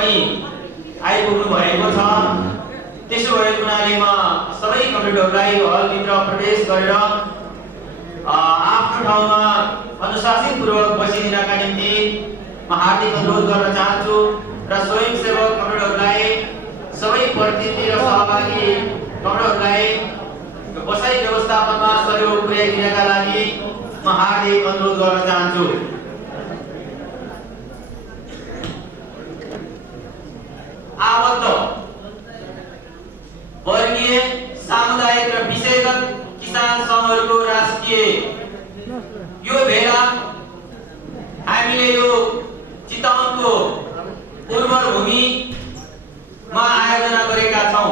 पनि आइपुग्नु भएको छ। त्यसो भएको हुनाले म सबै कमरेडहरूलाई हलभित्र प्रवेश गरेर आफ्नो ठाउँमा अनुशासनपूर्वक बसिदिनका निम्ति म हार्दिक अनुरोध गर्न चाहन्छु र स्वयंसेवक कमरेडहरूलाई सबै प्रतिनिधि र सहभागी कमरेडहरूलाई बसाइ व्यवस्थापनमा सहयोग पुर्याइदिनका लागि म हार्दिक अनुरोध गर्न चाहन्छु। आबद्ध वर्गीय सामुदायिक र विषयगत किसान सङ्घहरूको राष्ट्रिय यो भेला हामीले यो चितवनको उर्वर भूमिमा आयोजना गरेका छौं।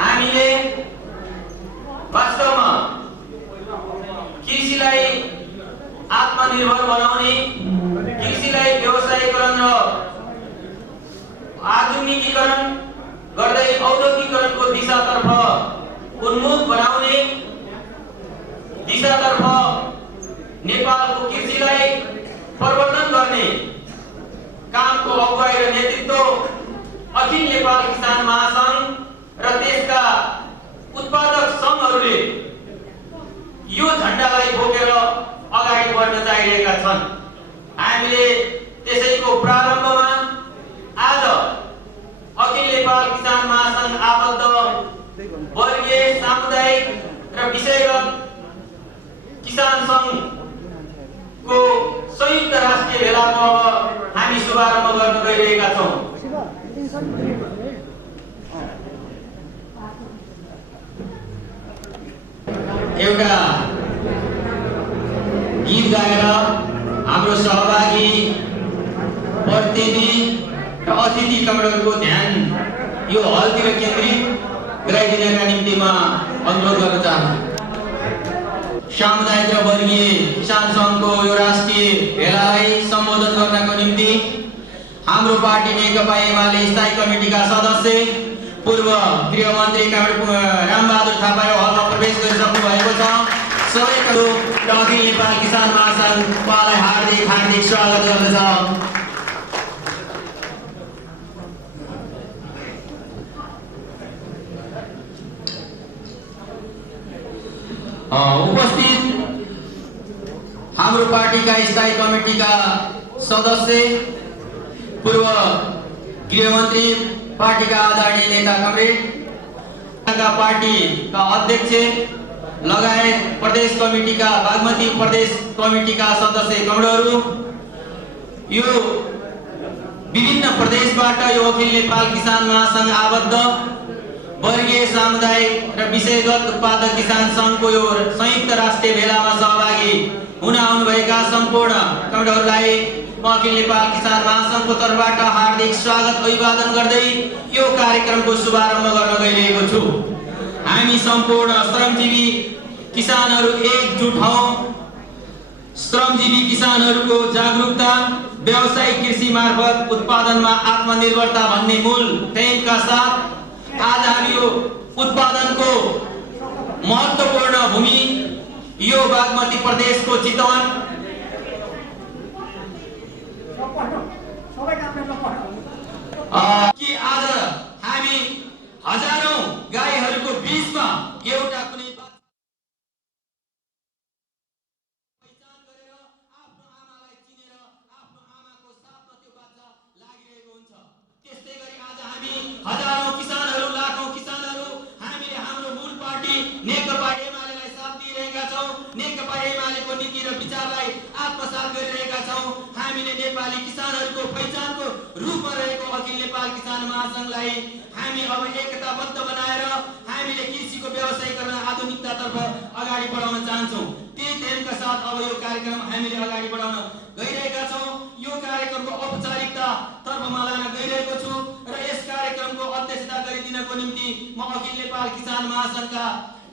हामीले वास्तवमा कृषिलाई आत्मनिर्भर बनाउने, कृषिलाई व्यवसायीकरण र आधुनिकीकरण गर्दै औद्योगिकीकरणको दिशातर्फ उन्मुख बनाउने दिशातर्फ नेपालको कृषिलाई परिवर्तन गर्ने कामको अगुवाई र नेतृत्व अखिल नेपाल किसान महासंघ र त्यसका उत्पादक सङ्घहरूले यो झण्डालाई बोकेर अगाडि बढ्न चाहिरहेका छन्। हामीले त्यसैको प्रारम्भमा आज अखिल नेपाल किसान महासंघ आबद्ध वर्गीय सामुदायिक र विषयगत किसान सङ्घको संयुक्त राष्ट्रिय भेलाको अब हामी शुभारम्भ गर्न गइरहेका छौं। एउटा गीत गाएर हाम्रो सहभागी प्रतिनिधि र अतिथि कमरेडहरूको ध्यान यो हलतिर केन्द्रित गराइदिनका निम्ति म अनुरोध गर्न चाहन्छु। सामुदायिक र वर्गीय किसान सङ्घको यो राष्ट्रिय भेलालाई सम्बोधन गर्नको निम्ति हाम्रो पार्टी नेकपा एमाले स्थायी कमिटीका सदस्य पूर्व गृहमन्त्री रामबहादुर थापा हलमा प्रवेश गरिसक्नु भएको छ। सबैको अखिल नेपाल किसान महासंघ उहाँलाई हार्दिक हार्दिक स्वागत गर्दछ। उपस्थित हाम्रो पार्टीका स्थायी कमिटीका सदस्य पूर्व गृहमन्त्री पार्टीका आदरणीय नेता कमरेड पार्टीका अध्यक्ष लगायत प्रदेश कमिटीका बागमती प्रदेश कमिटीका सदस्य कमरेडहरू, यो विभिन्न प्रदेशबाट यो अखिल नेपाल किसान महासंघ आबद्ध वर्गीय सामुदायिक र विषयगत उत्पादक किसान सङ्घको यो संयुक्त राष्ट्रिय भेलामा सहभागी हुन आउनुभएका सम्पूर्ण कमरेडहरूलाई अखिल नेपाल किसान महासंघको तर्फबाट हार्दिक स्वागत अभिवादन गर्दै यो कार्यक्रमको शुभारम्भ गर्न गइरहेको छु। हामी सम्पूर्ण श्रमजीवी किसानहरू एकजुट हौं। श्रमजीवी किसानहरूको जागरुकता, व्यावसायिक कृषि मार्फत उत्पादनमा आत्मनिर्भरता भन्ने मूल थेमका साथ आज हामी यो उत्पादनको महत्त्वपूर्ण भूमि यो बागमती प्रदेशको चितवन कि आज हामी हजारौं गाईहरूको बीचमा एउटा कुनै पहिचान गरेर आफ्नो आमालाई चिनेर आफ्नो आमाको साथमा त्यो बाचा लागिरहेको हुन्छ। त्यस्तै गरी आज हामी हजारौं किसानहरू, लाखौं किसानहरू हामीले हाम्रो मूल पार्टी नेकपा एमालेलाई साथ दिइरहेका छौं। नेकपा एमालेको नीति र विचारलाई आत्मसात गरिरहेका छौं। हामीले नेपाली किसानहरूको पहिचानको रूपमा रहेको अखिल नेपाल किसान महासंघलाई हामी अब एकताबद्ध बनाएर हामीले कृषिको व्यवसायीकरण आधुनिकतातर्फ अगाडि बढाउन चाहन्छौं। त्यही थेमका साथ अब यो कार्यक्रम हामीले अगाडि बढाउन गइरहेका छौं। यो कार्यक्रमको औपचारिकता तर्फमा लान गइरहेको छु र यस कार्यक्रमको अध्यक्षता गरिदिनको निम्ति म अखिल नेपाल किसान महासंघका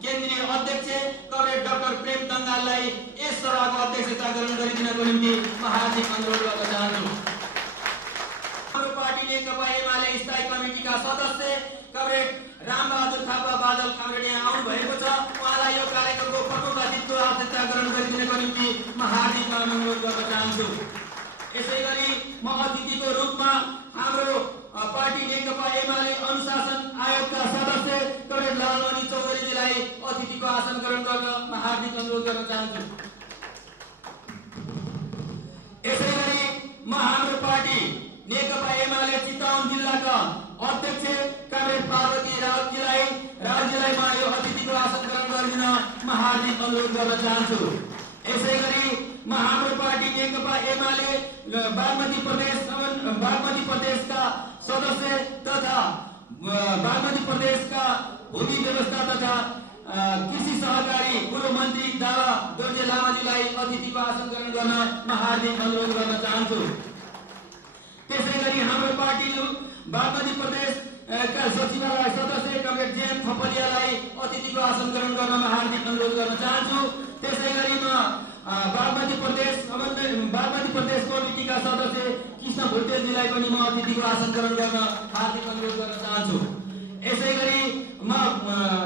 केन्द्रीय अध्यक्ष कमरेड डाक्टर प्रेम तङ्गाललाई यस सभाको अध्यक्षता गरिदिनको निम्ति म हार्दिक अनुरोध गर्न चाहन्छु। हाम्रो पार्टी नेकपा एमाले स्थायी कमिटीका सदस्य कमरेड रामबहादुर थापा बादल कमरेड यहाँ आउनु भएको छ। उहाँलाई यो कार्यक्रमको प्रमुख अतिथिको अध्यक्षता गरिदिनको निम्ति म हार्दिक अनुरोध गर्न चाहन्छु। यसैगरी म नेवारजीलाई अतिथिको आसन ग्रहण गर्न म हार्दिक अनुरोध गर्न चाहन्छु। यसैगरी म हाम्रो पार्टी नेकपा एमाले चितवन जिल्लाका अध्यक्ष कमरेड पार्वती रावतजीलाई म यो अतिथिको आसन ग्रहण गरिदिन म हार्दिक अनुरोध गर्न चाहन्छु। यसैगरी म हाम्रो पार्टी नेकपा एमाले बागमती प्रदेशका सदस्य तथा बागमती प्रदेशका भूमि व्यवस्था तथा कृषि सहकारी पूर्व मन्त्री दावा दोर्जे लामाजीलाई अतिथिको आसन ग्रहण गर्न म हार्दिक अनुरोध गर्न चाहन्छु। त्यसैगरी हाम्रो पार्टीले बागमती प्रदेशका सचिवालय सदस्य कमरेड जेएम थपलियालाई अतिथिको आसन ग्रहण गर्न म हार्दिक अनुरोध गर्न चाहन्छु। त्यसैगरी म बागमती प्रदेश कमिटीका सदस्य कृष्ण भुटेलजीलाई पनि म अतिथिको आसन ग्रहण गर्न हार्दिक अनुरोध गर्न चाहन्छु। यसैगरी म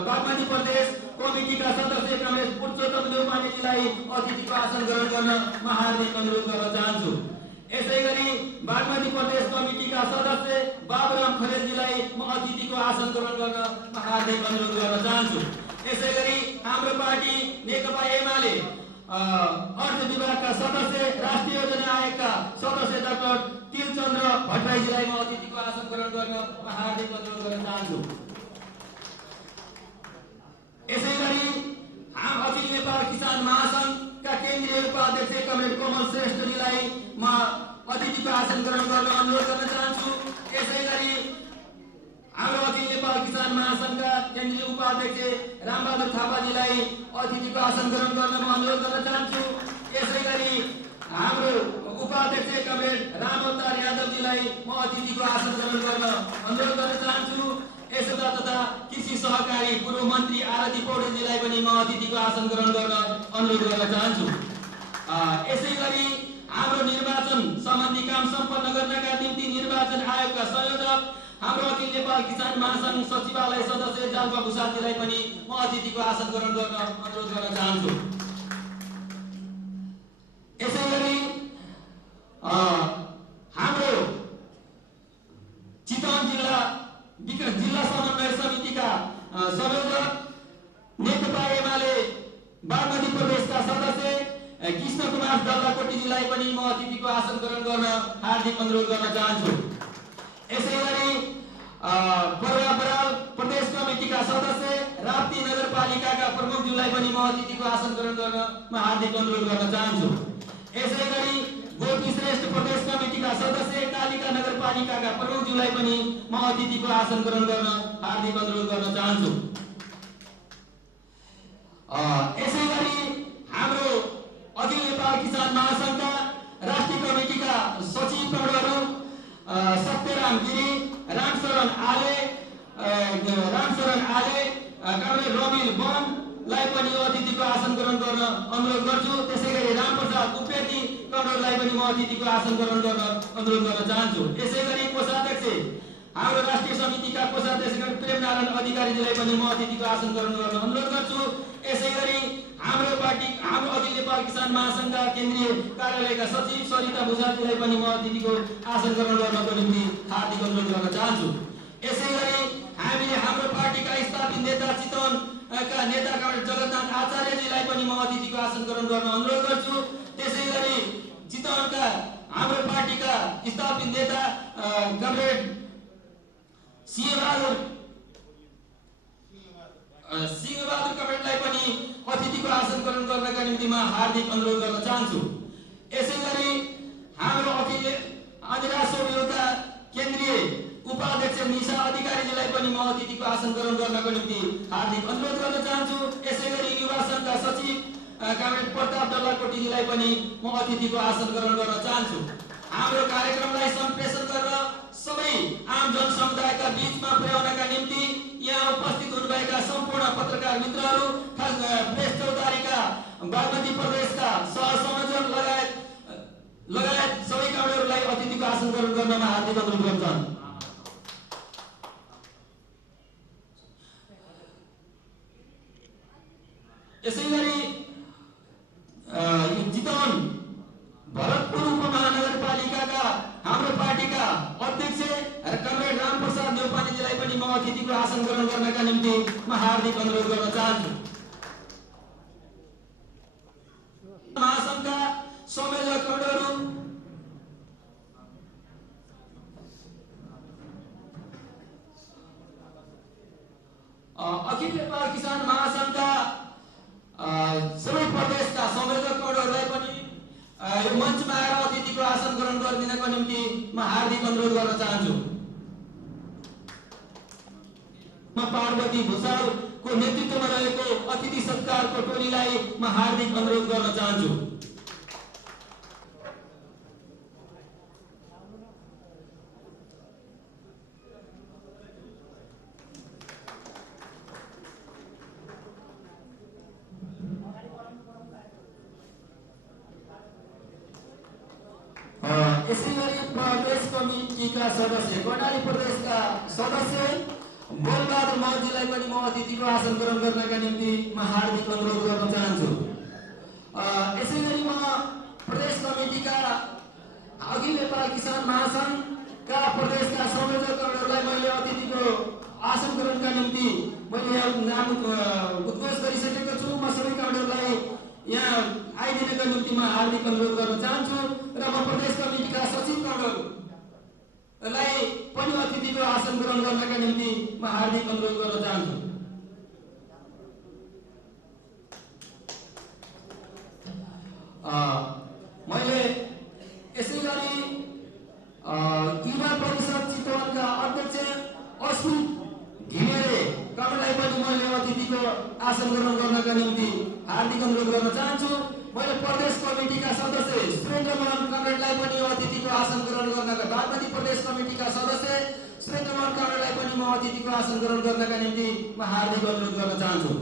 बागमती प्रदेश कमिटीका सदस्य कमरेड पुरुषोत्तम देवपानेजीलाई अतिथिको आसन ग्रहण गर्न म हार्दिक अनुरोध गर्न चाहन्छु। यसैगरी बागमती प्रदेश कमिटीका सदस्य बाबुराम खरेलजीलाई म अतिथिको आसन ग्रहण गर्न म हार्दिक अनुरोध गर्न चाहन्छु। यसैगरी हाम्रो पार्टी नेकपा एमाले अर्थ विभागका सदस्य राष्ट्रिय योजना आयोगका सदस्य डाक्टर तिलचन्द्र भट्टराईजीलाई म अतिथिको आसन ग्रहण गर्न म हार्दिक अनुरोध गर्न चाहन्छु। यसैगरी अखिल नेपाल किसान महासंघका केन्द्रीय उपाध्यक्ष कमरेड कमल श्रेष्ठजीलाई म अतिथिको आसन ग्रहण गर्न अनुरोध गर्न चाहन्छु। यसैगरी हाम्रो अखिल नेपाल किसान महासंघका केन्द्रीय उपाध्यक्ष रामबहादुर थापाजीलाई अतिथिको आसन ग्रहण गर्न म अनुरोध गर्न चाहन्छु। यसैगरी हाम्रो उपाध्यक्ष कमरेड रामअवतार यादवजीलाई म अतिथिको आसन ग्रहण गर्न अनुरोध गर्न चाहन्छु। यसोदा तथा कृषि सहकारी पूर्व मन्त्री आरती पौडेलजीलाई पनि म अतिथिको आसन ग्रहण गर्न अनुरोध गर्न चाहन्छु। यसैगरी हाम्रो निर्वाचन सम्बन्धी काम सम्पन्न गर्नका निम्ति निर्वाचन आयोगका संयोजक हाम्रो अखिल नेपाल किसान महासंघ सचिवालय सदस्य जाल्पा भुसालजीलाई पनि म अतिथिको आसन ग्रहण गर्न अनुरोध गर्न चाहन्छु। यसैगरी हाम्रो चितवन जिल्ला समन्वय समितिका संयोजक नेकपा एमाले बागमती प्रदेशका सदस्य कृष्ण कुमार दल्लाकोटीजीलाई पनि म अतिथिको आसन ग्रहण गर्न हार्दिक अनुरोध गर्न चाहन्छु। यसैगरी पर्वा बराल प्रदेश कमिटीका सदस्य राप्ती नगरपालिकाका प्रमुखज्यूलाई पनि म अतिथिको आसन ग्रहण गर्न म हार्दिक अनुरोध गर्न चाहन्छु। यसैगरी गोपी श्रेष्ठ प्रदेश कमिटीका सदस्य कालिका नगरपालिकाका प्रमुखज्यूलाई पनि म अतिथिको आसन ग्रहण गर्न हार्दिक अनुरोध गर्न चाहन्छु। यसैगरी हाम्रो अखिल नेपाल किसान महासंघका राष्ट्रिय कमिटीका सचिवहरू सत्यराम गिरी, रामशरण आले, कमरेड रबिल बनलाई पनि अतिथिको आसन ग्रहण गर्न अनुरोध गर्छु। त्यसैगरी रामप्रसाद उप्रेती कमरेडलाई पनि म अतिथिको आसन ग्रहण गर्न अनुरोध गर्न चाहन्छु। यसैगरी कोषाध्यक्ष हाम्रो राष्ट्रिय समितिका कोषाध्यक्ष प्रेमनारायण अधिकारीजीलाई पनि म अतिथिको आसन ग्रहण गर्न अनुरोध गर्छु। यसैगरी हाम्रो अखिल नेपाल किसान महासंघका केन्द्रीय कार्यालयका सचिव सरिता भुसालजीलाई पनि म अतिथिको आसन ग्रहण गर्नको निम्ति हार्दिक अनुरोध गर्न चाहन्छु। यसैगरी हामीले हाम्रो पार्टीका स्थापित नेता चितवनका नेता कमरेड जगन्नाथ आचार्यजीलाई पनि म अतिथिको आसन ग्रहण गर्न अनुरोध गर्छु। त्यसैगरी चितवनका हाम्रो पार्टीका स्थापित नेता कमरेड सिंहबहादुर कमरेडलाई पनि अतिथिको आसन ग्रहण गर्नका निम्ति म हार्दिक अनुरोध गर्न चाहन्छु। यसैगरी हाम्रो अखिल अधिराज समितिका केन्द्रीय उपाध्यक्ष निशा अधिकारीजीलाई पनि म अतिथिको आसन ग्रहण गर्नको निम्ति हार्दिक अनुरोध गर्न चाहन्छु। यसैगरी युवा संघका सचिव कमरेड प्रताप डल्लाकोटीजीलाई पनि म अतिथिको आसन ग्रहण गर्न चाहन्छु। हाम्रो कार्यक्रमलाई सम्प्रेषण गरेर सबै आम जनसमुदायका बीचमा पुर्याउनका निम्ति यहाँ उपस्थित हुनुभएका सम्पूर्ण पत्रकार मित्रहरू, खास प्रेस चौतारीका बागमती प्रदेशका सहसंयोजक लगायत सबै कर्मीहरूलाई अतिथिको आसन ग्रहण गर्नमा हार्दिक अनुरोध गर्छन्। यसैगरी चितवन भरतपुर उपमहानगरपालिकाका हाम्रो पार्टीका अध्यक्ष कमरेड रामप्रसाद देवपानेजीलाई पनि म अतिथिको आसन ग्रहण गर्नका निम्ति म हार्दिक अनुरोध गर्न चाहन्छु। महासङ्घका संयोजकहरू, अखिल नेपाल किसान महासङ्घका सबै प्रदेशका संयोजकहरूलाई पनि यो मञ्चमा आएर अतिथिको आसन ग्रहण गरिदिनको निम्ति म हार्दिक अनुरोध गर्न चाहन्छु। म पार्वती भुषालको नेतृत्वमा रहेको अतिथि सत्कारको टोलीलाई म हार्दिक अनुरोध गर्न चाहन्छु। यसै गरी प्रदेश कमिटीका सदस्य, कर्णाली प्रदेशका सदस्य बोलबहादुर महर्जीलाई पनि म अतिथिको आसन ग्रहण गर्नका निम्ति म हार्दिक अनुरोध गर्न चाहन्छु। यसै गरी म प्रदेश कमिटीका अखिल नेपाल किसान महासङ्घका प्रदेशका संयोजकहरूलाई मैले अतिथिको आसन ग्रहणका निम्ति मैले नाम उद्घोष गरिसकेको छु। म सबै कार्यहरूलाई यहाँ आइदिनका निम्ति म हार्दिक अनुरोध गर्न चाहन्छु र म प्रदेश कमिटीका सचिव कार्यहरूलाई पनि अतिथिको आसन ग्रहण गर्नका निम्ति म हार्दिक अनुरोध गर्न चाहन्छु। मैले यसै गरी युवा परिषद चितवनका अध्यक्ष अश्विन घिमिरे कमलाई पनि मैले अतिथिको आसन ग्रहण गर्नका निम्ति हार्दिक अनुरोध गर्न चाहन्छु। मैले प्रदेश कमिटीका सदस्य सुरेन्द्रमोहन कमरेडलाई पनि अतिथिको आसन ग्रहण गर्नका, बागमती प्रदेश कमिटीका सदस्य सुरेन्द्रमोहन कमरेडलाई पनि म अतिथिको आसन ग्रहण गर्नका निम्ति म हार्दिक अनुरोध गर्न चाहन्छु।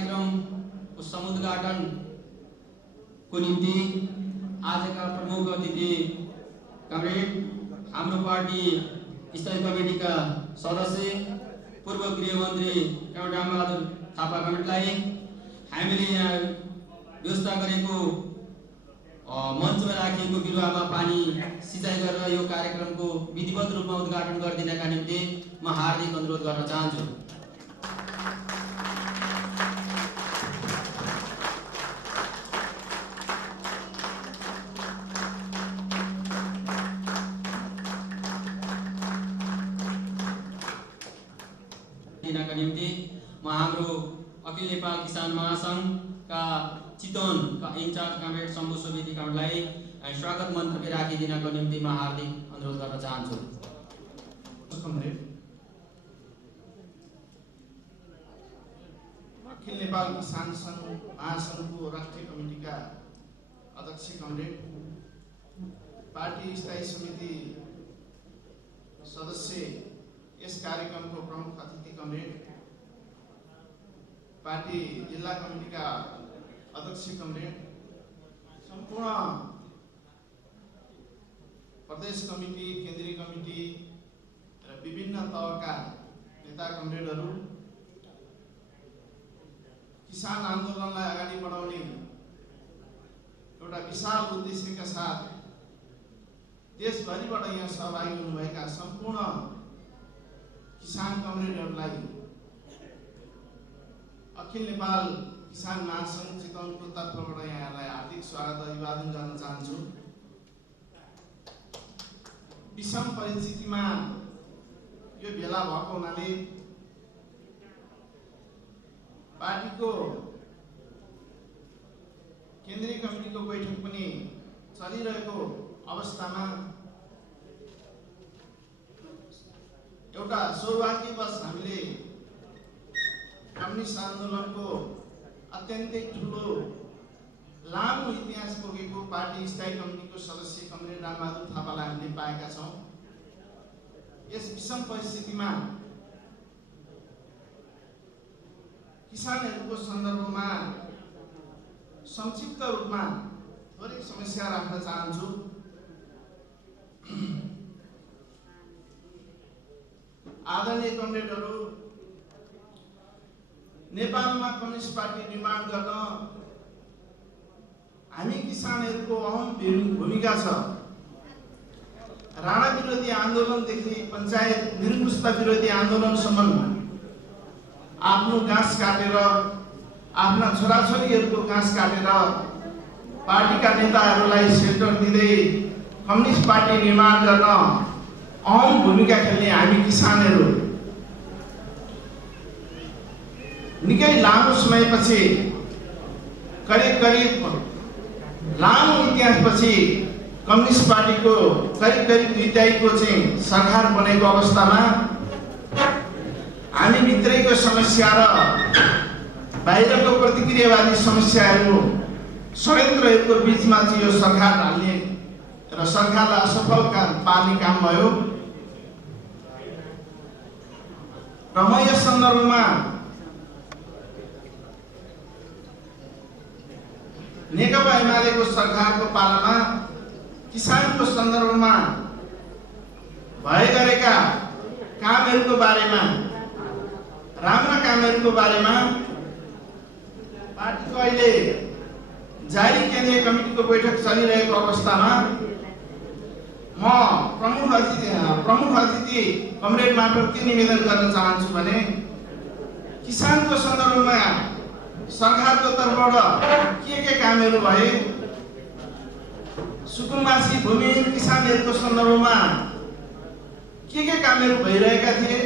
कार्यक्रमको समुद्घाटनको निम्ति आजका प्रमुख अतिथि कमरेड, हाम्रो पार्टी स्थायी कमिटीका सदस्य पूर्व गृहमन्त्री कमरेड रामबहादुर थापा कमरेडलाई हामीले यहाँ व्यवस्था गरेको मञ्चमा राखिएको बिरुवामा पानी सिँचाइ गरेर यो कार्यक्रमको विधिवत रूपमा उद्घाटन गरिदिनका निम्ति म हार्दिक अनुरोध गर्न चाहन्छु। दिनका निम्ति म हाम्रो अखिल नेपाल किसान महासङ्घका चितवनका इन्चार्ज कमरेड शम्भु सुवेदी कमरेडलाई स्वागत मन्तव्य राखिदिनको निम्ति म हार्दिक अनुरोध गर्न चाहन्छु। अखिल नेपाल किसान सङ्घ महासङ्घको राष्ट्रिय कमिटीका अध्यक्ष कमरेड, पार्टी स्थायी समिति सदस्य, यस कार्यक्रमको प्रमुख अतिथि कमरेड, पार्टी जिल्ला कमिटीका अध्यक्ष कमरेड, सम्पूर्ण प्रदेश कमिटी, केन्द्रीय कमिटी र विभिन्न तहका नेता कमरेडहरू, किसान आन्दोलनलाई अगाडि बढाउने एउटा विशाल उद्देश्यका साथ देशभरिबाट यहाँ सहभागी हुनुभएका सम्पूर्ण किसान कमरेडहरूलाई अखिल नेपाल किसान महासंघ चितवनको तर्फबाट यहाँलाई हार्दिक स्वागत अभिवादन गर्न चाहन्छु। विषम परिस्थितिमा यो भेला भएको हुनाले पार्टीको केन्द्रीय कमिटीको बैठक पनि चलिरहेको अवस्थामा एउटा सौभाग्यवश हामीले कम्युनिस्ट आन्दोलनको अत्यन्तै ठुलो लामो इतिहास बोकेको पार्टी स्थायी कमिटीको सदस्य कमरेड रामबहादुर थापालाई हामीले पाएका छौँ। यस विषम परिस्थितिमा किसानहरूको सन्दर्भमा संक्षिप्त रूपमा थोरै समस्या राख्न चाहन्छु। आदरणीय कमरेडहरू, नेपालमा कम्युनिस्ट पार्टी निर्माण गर्न हामी किसानहरूको अहम भूमिका छ। राणा विरोधी आन्दोलनदेखि पञ्चायत निरङ्कुशता विरोधी आन्दोलनसम्म आफ्नो घाँस काटेर, आफ्ना छोराछोरीहरूको घाँस काटेर पार्टीका नेताहरूलाई सेल्टर दिँदै कम्युनिस्ट पार्टी निर्माण गर्न अहम भूमिका खेल्ने हामी किसानहरू निकै लामो समयपछि, करिब लामो इतिहासपछि कम्युनिस्ट पार्टीको करिब 2 दशकको चाहिँ सरकार बनेको अवस्थामा हामी भित्रैको समस्या र बाहिरको प्रतिक्रियावादी समस्याहरू, षड्यन्त्रहरूको बीचमा चाहिँ यो सरकार हाल्ने र सरकारलाई असफल पार्ने काम भयो। र म यस सन्दर्भमा नेकपा एमालेको सरकारको पालामा किसानको सन्दर्भमा भए गरेका कामहरूको बारेमा, राम्रा कामहरूको बारेमा पार्टीको अहिले जारी केन्द्रीय कमिटीको बैठक चलिरहेको अवस्थामा म प्रमुख अतिथि कमरेड मार्फत के निवेदन गर्न चाहन्छु भने, किसानको सन्दर्भमा सरकारको तर्फबाट के कामहरू भए, सुकुम्बासी भूमिहीन किसानहरूको सन्दर्भमा के कामहरू भइरहेका थिए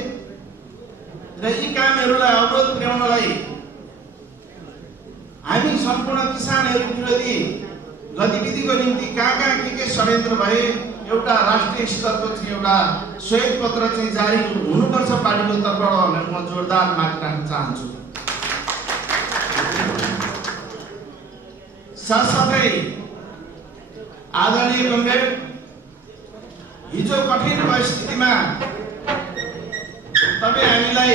र यी कामहरूलाई अवरोध पुर्याउनलाई हामी सम्पूर्ण किसानहरू विरोधी गतिविधिको निम्ति कहाँ के षड्यन्त्र भए, एउटा राष्ट्रिय स्तरको चाहिँ एउटा श्वेत पत्र चाहिँ जारी हुनुपर्छ पार्टीको तर्फबाट भनेर म जोरदार माग राख्न चाहन्छु। साथसाथै आदरणीय कमरेड, हिजो कठिन परिस्थितिमा तपाईँ हामीलाई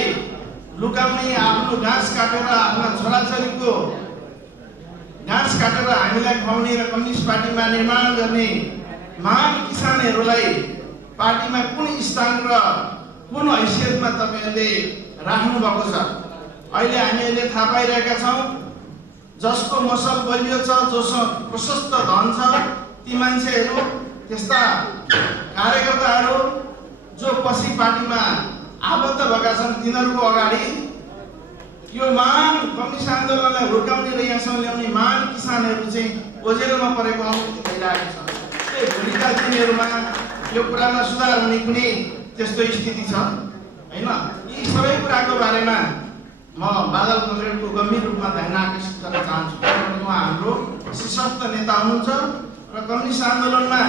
लुकाउने, आफ्नो घाँस काटेर, आफ्ना छोराछोरीको घाँस काटेर हामीलाई खुवाउने र कम्युनिस्ट पार्टीमा निर्माण गर्ने महान किसानहरूलाई पार्टीमा कुन स्थान र कुन हैसियतमा तपाईँहरूले राख्नु भएको छ अहिले हामीले थाहा पाइरहेका छौँ। जसको मसल बलियो छ, जोसँग प्रशस्त धन छ, ती मान्छेहरू, त्यस्ता कार्यकर्ताहरू जो पछि पार्टीमा आबद्ध भएका छन्, तिनीहरूको अगाडि यो महान कम्युनिस्ट आन्दोलनलाई हुर्काउने र यहाँसम्म ल्याउने महान किसानहरू चाहिँ ओझेलमा परेको अनुभूति भइरहेको छ। भोलिका दिनहरूमा यो कुरामा सुधार हुने कुनै त्यस्तो स्थिति छ हैन। यी सबै कुराको बारेमा म बादल कमरेडको गम्भीर रूपमा ध्यान आकर्षित गर्न चाहन्छु। किनभने उहाँ हाम्रो सशक्त नेता हुनुहुन्छ र कम्युनिस्ट आन्दोलनमा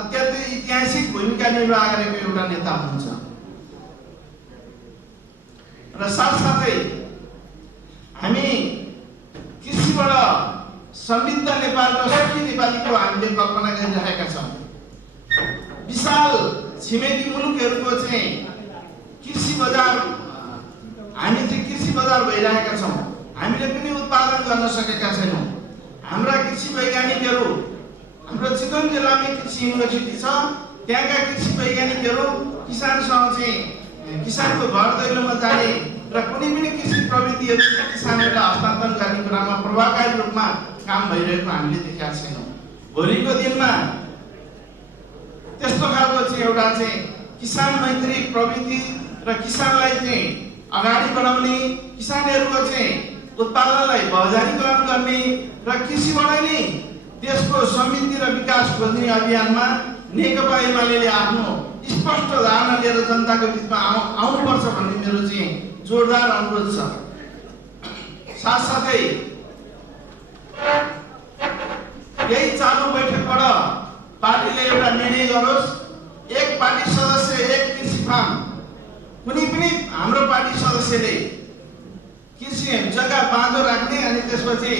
अत्यन्तै ऐतिहासिक भूमिका निर्वाह गरेको एउटा नेता हुनुहुन्छ। र साथसाथै हामी कृषिबाट समृद्ध नेपाल र सुखी नेपालीको हामीले कल्पना गरिरहेका छौँ। विशाल छिमेकी मुलुकहरूको चाहिँ कृषि बजार, हामी चाहिँ कृषि बजार भइरहेका छौँ। हामीले पनि उत्पादन गर्न सकेका छैनौँ। कृषि वैज्ञानिकहरू, हाम्रो चितवन जिल्लामै कृषि युनिभर्सिटी छ, त्यहाँका कृषि वैज्ञानिकहरू किसानसँग चाहिँ किसानको घर दैलोमा जाने र कुनै पनि कृषि प्रविधिहरू किसानहरूलाई हस्तान्तरण गर्ने कुरामा प्रभावकारी रूपमा काम भइरहेको हामीले देखेका छैनौँ। भोलिको दिनमा त्यस्तो खालको चाहिँ एउटा चाहिँ किसान मैत्री प्रविधि र किसानलाई चाहिँ अगाडि बढाउने, किसानहरूको चाहिँ उत्पादनलाई बजारीकरण गर्ने र कृषिबाट नै देशको समृद्धि र विकास खोज्ने अभियानमा नेकपा एमाले आफ्नो स्पष्ट धारणा लिएर जनताको बिचमा आउनुपर्छ भन्ने मेरो चाहिँ जोरदार अनुरोध छ। साथसाथै यही चालु बैठकबाट पार्टीले एउटा निर्णय गरोस्, एक पार्टी सदस्य एक कृषि फार्म। कुनै पनि हाम्रो पार्टी सदस्यले कृषि जग्गा बाँधो राख्ने अनि त्यसपछि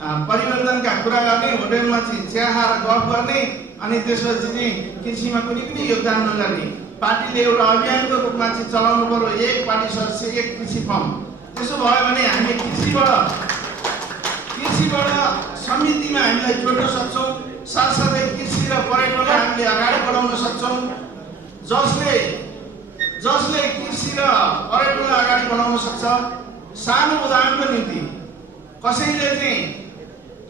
परिवर्तनका कुरा गर्ने, होटलमा चाहिँ चिया खाएर गफ गर्ने अनि त्यसपछि चाहिँ कृषिमा कुनै पनि योगदान नगर्ने। पार्टीले एउटा अभियानको रूपमा चाहिँ चलाउनु पर्यो, एक पार्टी सदस्य एक कृषि फर्म। त्यसो भयो भने हामी कृषिबाट समृद्धिमा हामीलाई जोड्न सक्छौँ। साथसाथै कृषि र पर्यटनलाई हामीले अगाडि बढाउन सक्छौँ। जसले कृषि र पर्यटनलाई अगाडि बढाउन सक्छ। सानो उदाहरणको निम्ति कसैले चाहिँ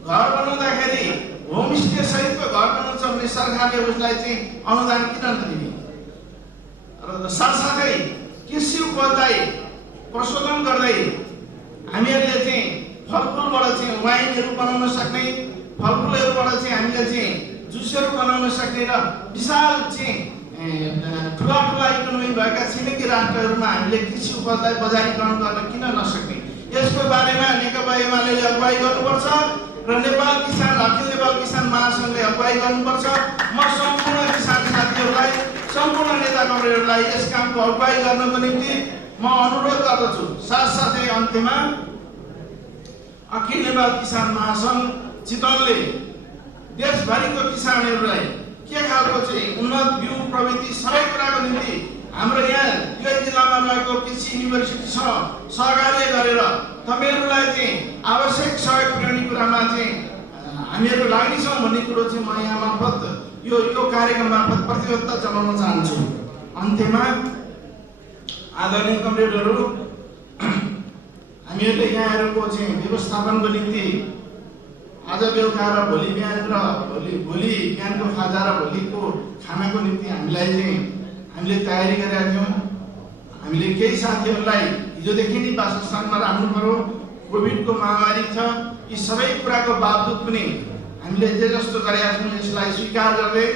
घर बनाउँदाखेरि होमस्टे सहितको घर बनाउँछ भने सरकारले उसलाई चाहिँ अनुदान किन नदिने? र साथसाथै कृषि उपजलाई प्रशोधन गर्दै हामीहरूले चाहिँ फलफुलबाट चाहिँ वाइनहरू बनाउन सक्ने, फलफुलहरूबाट चाहिँ हामीले चाहिँ जुसहरू बनाउन सक्ने र विशाल चाहिँ ठुला इकोनोमी भएका छिमेकी राष्ट्रहरूमा हामीले कृषि उपजलाई बजारीकरण गर्न किन नसक्ने? यसको बारेमा नेकपा एमाले अगुवाई गर्नुपर्छ र नेपाल किसान अखिल नेपाल किसान महासङ्घले अगुवाई गर्नुपर्छ। म सम्पूर्ण किसान साथीहरूलाई, सम्पूर्ण नेता कमरेडहरूलाई यस कामको अगुवाई गर्नको निम्ति म अनुरोध गर्दछु। साथसाथै अन्त्यमा अखिल नेपाल किसान महासङ्घ चितवनले देशभरिको किसानहरूलाई के खालको चाहिँ उन्नत बिउ प्रविधि सबै कुराको निम्ति हाम्रो यहाँ यो जिल्लामा रहेको कृषि युनिभर्सिटीसँग सहकार्य गरेर तपाईँहरूलाई चाहिँ आवश्यक सहयोग पुर्याउने कुरामा चाहिँ हामीहरू लाग्नेछौँ भन्ने कुरो चाहिँ म यहाँ मार्फत यो कार्यक्रम मार्फत प्रतिबद्धता जनाउन चाहन्छु। अन्त्यमा आदरणीय कमरेडहरू, हामीहरूले यहाँहरूको चाहिँ व्यवस्थापनको निम्ति आज बेलुका र भोलि बिहानको खाजा र भोलिको खानाको निम्ति हामीले तयारी गरेका थियौँ। हामीले केही साथीहरूलाई हिजोदेखि नै वासस्थानमा राख्नु पर्यो, कोभिडको महामारी छ। यी सबै कुराको बावजुद पनि हामीले जे जस्तो गरेका छौँ यसलाई स्वीकार गर्दै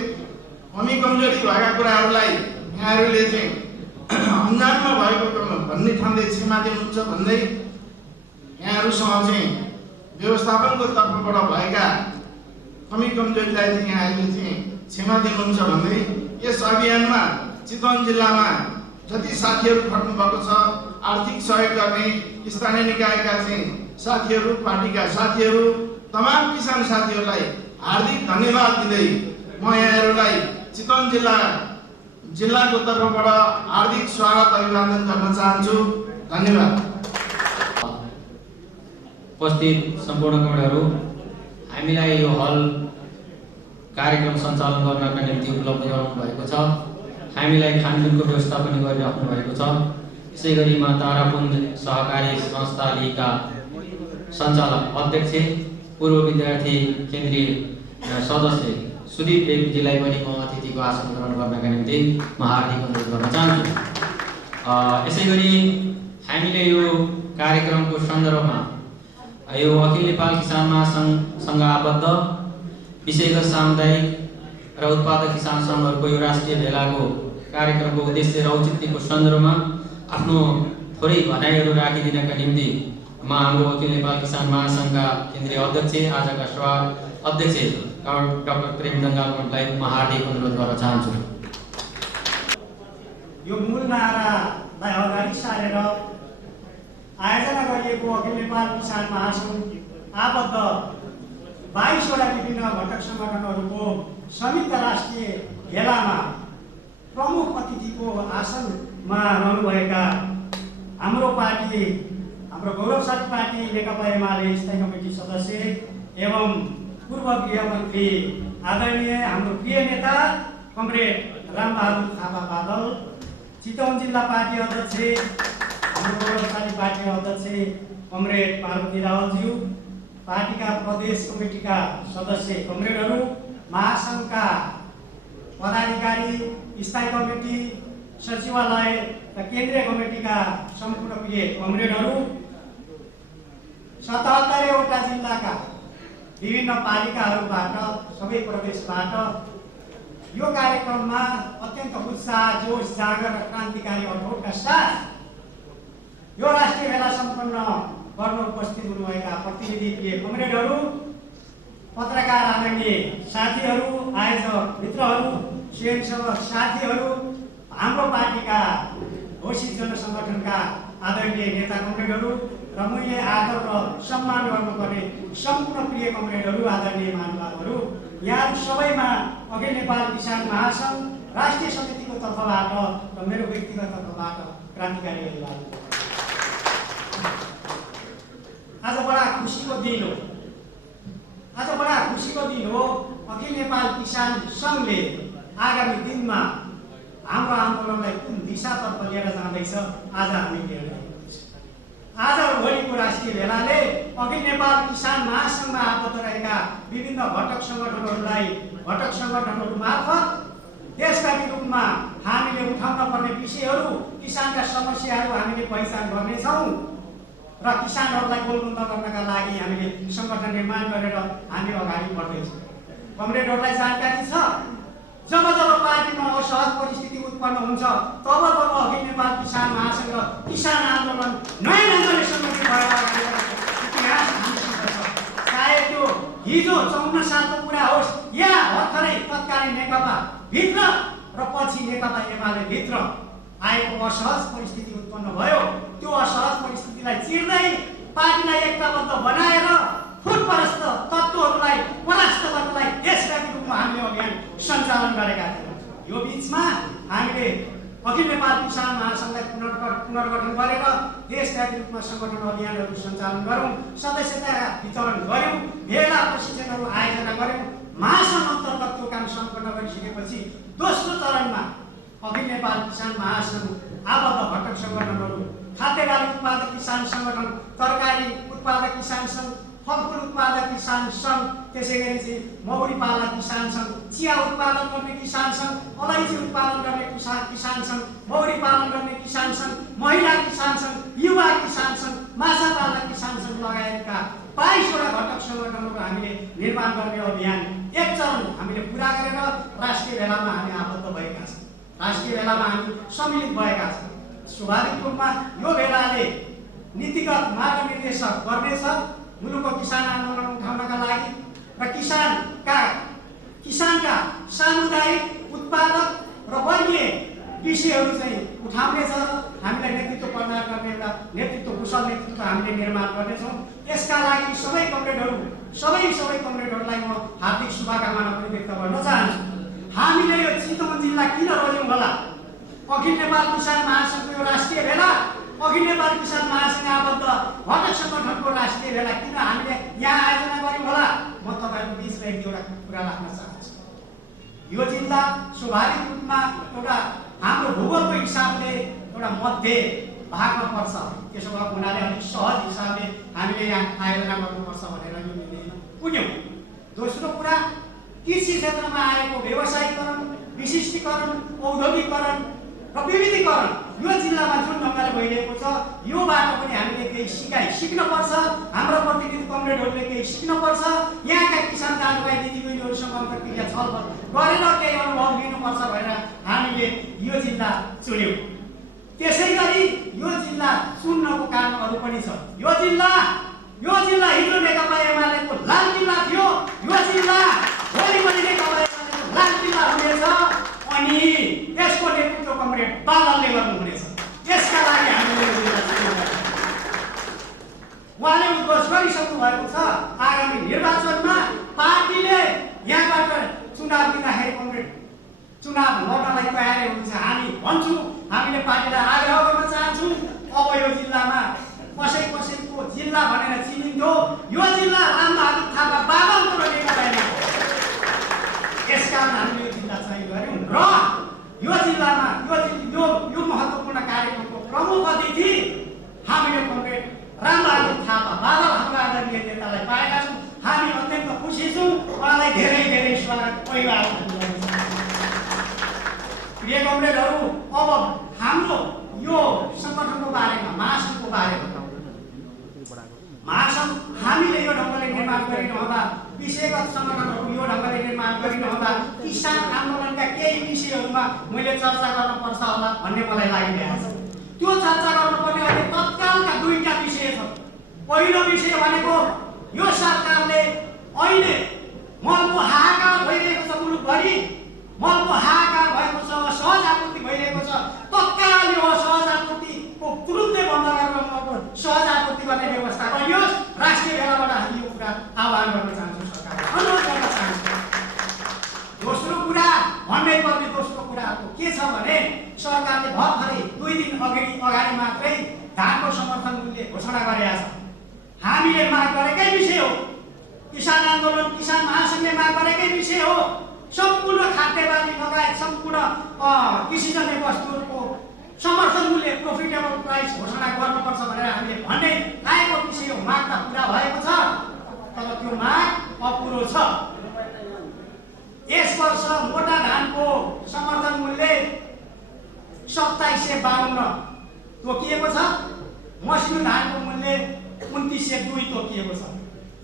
कमी कमजोरी भएका कुराहरूलाई यहाँहरूले चाहिँ अन्जानमा भएको भन्ने ठान्दै क्षमा दिनुहुन्छ भन्दै यहाँहरूसँग चाहिँ व्यवस्थापनको तर्फबाट भएका कमी कमजोरीलाई चाहिँ यहाँहरूले चाहिँ क्षमा दिनुहुन्छ भन्दै यस अभियानमा चितवन जिल्लामा जति साथीहरू खट्नु भएको छ, आर्थिक सहयोग गर्ने स्थानीय निकायका चाहिँ साथीहरू, पार्टीका साथीहरू, तमाम किसान साथीहरूलाई हार्दिक धन्यवाद दिँदै म यहाँहरूलाई चितवन जिल्लाको तर्फबाट हार्दिक स्वागत अभिवादन गर्न चाहन्छु। धन्यवाद। उपस्थित सम्पूर्ण कमरेडहरू, हामीलाई यो हल कार्यक्रम सञ्चालन गर्नका निम्ति उपलब्ध गराउनु भएको छ। हामीलाई खानपिनको व्यवस्था पनि गरिराख्नु भएको छ। यसै गरी म तारापुञ्ज सहकारी संस्था लीका सञ्चालक अध्यक्ष, पूर्व विद्यार्थी केन्द्रीय सदस्य सुदीप देवीजीलाई पनि म अतिथिको आसन ग्रहण गर्नका निम्ति म हार्दिक अनुरोध गर्न चाहन्छु। यसै गरी हामीले यो कार्यक्रमको सन्दर्भमा यो अखिल नेपाल किसान महासङ्घसँग आबद्ध विषयगत सामुदायिक र उत्पादक किसान सङ्घहरूको यो राष्ट्रिय भेलाको कार्यक्रमको उद्देश्य र औचित्यको सन्दर्भमा आफ्नो थोरै भनाइहरू राखिदिनका निम्ति म हाम्रो अखिल नेपाल किसान महासङ्घका केन्द्रीय अध्यक्ष, आजका सभा अध्यक्ष डाक्टर प्रेम दङ्गाललाई म हार्दिक अनुरोध गर्न चाहन्छु। यो मूल नारालाई अगाडि सारेर आयोजना गरिएको अखिल नेपाल किसान महासङ्घ आबद्ध 22वटा विभिन्न घटक सङ्गठनहरूको संयुक्त राष्ट्रिय भेलामा प्रमुख अतिथिको आसनमा रहनुभएका हाम्रो पार्टी, हाम्रो गौरवशाली पार्टी नेकपा एमाले स्थायी कमिटी सदस्य एवं पूर्व गृहमन्त्री आदरणीय हाम्रो प्रिय नेता कमरेड रामबहादुर थापा बादल, चितवन जिल्ला पार्टी अध्यक्ष हाम्रो गौरवशाली पार्टी अध्यक्ष कमरेड पार्वती रावलज्यू, पार्टीका प्रदेश कमिटीका सदस्य कमरेडहरू, महासङ्घका पदाधिकारी, स्थायी कमिटी, सचिवालय र केन्द्रीय कमिटीका सम्पूर्ण प्रिय कमरेडहरू, 77वटा जिल्लाका विभिन्न पालिकाहरूबाट, सबै प्रदेशबाट यो कार्यक्रममा अत्यन्त उत्साह, जोश, जागर र क्रान्तिकारी अठोटका साथ यो राष्ट्रिय भेला सम्पन्न गर्न उपस्थित हुनुभएका प्रतिनिधि प्रिय कमरेडहरू, पत्रकार आदरणीय साथीहरू, आयोजक मित्रहरू, स्वयंसेवक साथीहरू, हाम्रो पार्टीका घोषित जनसङ्गठनका आदरणीय नेता कमरेडहरू र मैले आदर र सम्मान गर्नुपर्ने सम्पूर्ण प्रिय कमरेडहरू, आदरणीय महानुभावहरू, यहाँ सबैमा अखिल नेपाल किसान महासङ्घ राष्ट्रिय समितिको तर्फबाट र मेरो व्यक्तिगत तर्फबाट क्रान्तिकारी अभिवादन। आज बडा खुसीको दिन हो। आज बडा खुसीको दिन हो। अखिल नेपाल किसान सङ्घले आगामी दिनमा हाम्रो आन्दोलनलाई कुन दिशातर्फ लिएर जाँदैछ आज हामी हेर्दै आज भोलिको राष्ट्रिय भेलाले अखिल नेपाल किसान महासङ्घमा आबद्ध रहेका विभिन्न घटक सङ्गठनहरू मार्फत देशव्यापी रूपमा हामीले उठाउन पर्ने विषयहरू, किसानका समस्याहरू हामीले पहिचान गर्नेछौँ र किसानहरूलाई गोलबन्द गर्नका लागि हामीले सङ्गठन निर्माण गरेर हामी अगाडि बढ्दैछौँ। कमरेडहरूलाई जानकारी छ, जब जब पार्टीमा असहज परिस्थिति उत्पन्न हुन्छ तब तब अखिल नेपाल किसान महासङ्घ र किसान आन्दोलन नयाँ ढङ्गले सङ्गठित भएर अगाडि बढेको इतिहास हामीसँग छ। चाहे त्यो हिजो 54 सालको कुरा होस् या भर्खरै तत्कालीन नेकपा भित्र र पछि नेकपा एमाले भित्र आएको असहज परिस्थिति उत्पन्न भयो, त्यो असहज परिस्थितिलाई चिर्दै पार्टीलाई एकताबद्ध बनाएर फुटपरस्त तत्त्वहरूलाई परास्त गर्नलाई देशव्यापी रूपमा हामीले अभियान सञ्चालन गरेका थियौँ। यो बिचमा हामीले अखिल नेपाल किसान महासङ्घलाई पुनर्गठन गरेर देशव्यापी रूपमा सङ्गठन अभियानहरू सञ्चालन गऱ्यौँ, सदस्यता वितरण गऱ्यौँ, भेला प्रशिक्षणहरू आयोजना गऱ्यौँ। महासङ्घ अन्तर्गत त्यो काम सम्पन्न गरिसकेपछि दोस्रो चरणमा अखिल नेपाल किसान महासङ्घ आबद्ध घटक सङ्गठनहरू खाद्य बाली उत्पादक किसान सङ्गठन, तरकारी उत्पादक किसान सङ्घ, फलफुल उत्पादक किसान सङ्घ, त्यसै गरी चाहिँ मौरी पालक किसान सङ्घ, चिया उत्पादन गर्ने किसान सङ्घ, अलैँची उत्पादन गर्ने किसान सङ्घ, मौरी पालन गर्ने किसान सङ्घ, महिला किसान सङ्घ, युवा किसान सङ्घ, माछा पालक किसान सङ्घ लगायतका 22वटा घटक सङ्गठनहरू हामीले निर्माण गर्ने अभियान एक चरण हामीले पुरा गरेर राष्ट्रिय भेलामा हामी आबद्ध भएका छौँ। राष्ट्रिय भेलामा हामी सम्मिलित भएका छौँ। स्वाभाविक रूपमा यो भेलाले नीतिगत मार्गनिर्देशन गर्नेछ मुलुकको किसान आन्दोलन उठाउनका लागि र किसानका सामुदायिक उत्पादक र वर्गीय विषयहरू चाहिँ उठाउनेछ। हामीलाई नेतृत्व प्रदान गर्ने एउटा नेतृत्व कुशल नेतृत्व हामीले निर्माण गर्नेछौँ। यसका लागि सबै कमरेडहरूलाई म हार्दिक शुभकामना पनि व्यक्त गर्न चाहन्छु। हामीले यो चितवन जिल्ला किन रोज्यौँ होला? अखिल नेपाल किसान महासङ्घको यो राष्ट्रिय भेला, अखिल नेपाल किसान महासङ्घ आबद्ध घटक सङ्गठनको राष्ट्रिय भेला किन हामीले यहाँ आयोजना गर्यौँ होला? म तपाईँहरूको बिचमा एक दुईवटा कुरा राख्न चाहन्छु। यो जिल्ला स्वाभाविक रूपमा एउटा हाम्रो भूगोलको हिसाबले एउटा मध्य भागमा पर्छ। त्यसो भएको हुनाले अलिक सहज हिसाबले हामीले यहाँ आयोजना गर्नुपर्छ भनेर यो निर्णय पुग्यौँ। दोस्रो कुरा, कृषि क्षेत्रमा आएको व्यवसायीकरण, विशिष्टीकरण, औद्योगिकरण र विविधीकरण यो जिल्लामा जुन ढङ्गले भइरहेको छ योबाट पनि हामीले केही सिक्नुपर्छ। हाम्रो प्रतिनिधि कमरेडहरूले केही सिक्नुपर्छ। यहाँका किसान दाजुभाइ दिदीबहिनीहरूसँग अन्तर्क्रिया छलफल गरेर केही अनुभव लिनुपर्छ भनेर हामीले यो जिल्ला चुन्यौँ। त्यसै गरी यो जिल्ला चुन्नको कारण अरू पनि छ। यो जिल्ला हिजो नेकपा एमालेको लाल जिल्ला थियो। यो जिल्ला भोलि पनि नेकपा एमालेको लाल जिल्ला हुनेछ अनि यसको नेतृत्व कमरेड बादलले गर्नुहुनेछ। यसका लागि हामीले उहाँले उद्घोष गरिसक्नु भएको छ। आगामी निर्वाचनमा पार्टीले यहाँबाट चुनाव दिँदाखेरि कमरेड चुनाव लड्नलाई तयारी हुनुहुन्छ हामी भन्छौँ। हामीले पार्टीलाई आग्रह गर्न चाहन्छौँ, अब यो जिल्लामा कसैको जिल्ला भनेर चिनिन्थ्यो, यो जिल्ला रामबहादुर थापा बादलको अभिवादन गर्न चाहन्छु। प्रिय कमरेडहरू, अब हाम्रो यो सङ्गठनको बारेमा, महासङ्घको बारेमा, महासङ्घ हामीले यो ढङ्गले निर्माण गरिरहँदा, विषयगत सङ्गठनहरू यो ढङ्गले निर्माण गरिरहँदा किसान आन्दोलनका केही विषयहरूमा मैले चर्चा गर्न पर्छ होला भन्ने मलाई लागिरहेको छ। त्यो चर्चा गर्नुपर्ने अहिले तत्कालका दुईटा विषय छन्। पहिलो विषय भनेको यो सरकारले अहिले मलको हाहाकार भइरहेको छ, मुलुकभरि मलको हाहाकार भएको छ, सहज आपूर्ति भइरहेको छ। तत्काल यो सहज आपूर्तिको तुरुन्तै बन्द गरेर मलको सहज आपूर्ति गर्ने व्यवस्था गरियोस्। राष्ट्रिय भेलाबाट हामी यो कुरा आह्वान गर्न चाहन्छौँ, सरकारलाई अनुरोध गर्न चाहन्छौँ। दोस्रो कुरा भन्नै पर्ने दोस्रो कुराको के छ भने सरकारले भर्खरै 2 दिन अगाडि मात्रै धानको समर्थन मूल्य घोषणा गरेका छ। हामीले माग गरेकै विषय हो, किसान आन्दोलन, किसान महासङ्घले माग गरेकै विषय हो। सम्पूर्ण खाद्य बाली लगायत सम्पूर्ण कृषिजन्य वस्तुहरूको समर्थन मूल्य, प्रोफिटेबल प्राइस घोषणा गर्नुपर्छ भनेर हामीले भन्दै आएको विषय हो। माग त पुरा भएको छ, तर त्यो माग अपुरो छ। यस वर्ष मोटा धानको समर्थन मूल्य 2752 तोकिएको छ, मसिनो धानको मूल्य 2902 तोकिएको छ।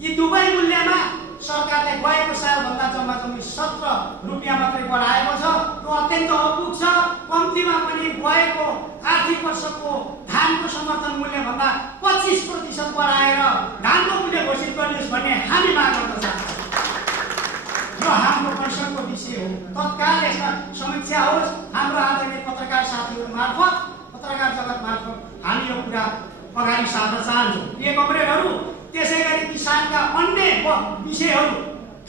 यी दुवै मूल्यमा सरकारले गएको सालभन्दा जम्मा 17 रुपियाँ मात्रै बढाएको छ। यो अत्यन्त अपुग छ। कम्तीमा पनि गएको आर्थिक वर्षको धानको समर्थन मूल्यभन्दा 25% बढाएर धानको मूल्य घोषित गरियोस् भन्ने हामी माग गर्न चाहन्छौँ। यो हाम्रो कन्सर्नको विषय हो। तत्काल यसमा समीक्षा होस्। हाम्रो आदरणीय पत्रकार साथीहरू मार्फत, पत्रकार जगत मार्फत हामी यो कुरा अगाडि सार्न चाहन्छौँ। प्रिय कमरेडहरू, त्यसै गरी किसानका अन्य विषयहरू,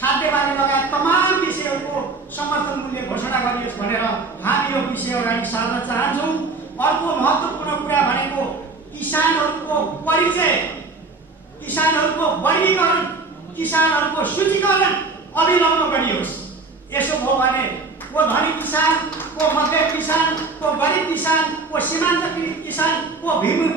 खाद्य बाली लगायत तमाम विषयहरूको समर्थन मूल्य घोषणा गरियोस् भनेर हामी यो विषय अगाडि सार्न चाहन्छौँ। अर्को महत्त्वपूर्ण कुरा भनेको किसानहरूको परिचय, किसानहरूको वर्गीकरण, किसानहरूको सूचीकरण अविलम्ब गरियोस्। यसो भयो भने को धनी किसान, को मध्यम किसान, को गरिब किसान, को सीमान्तकृत किसान, को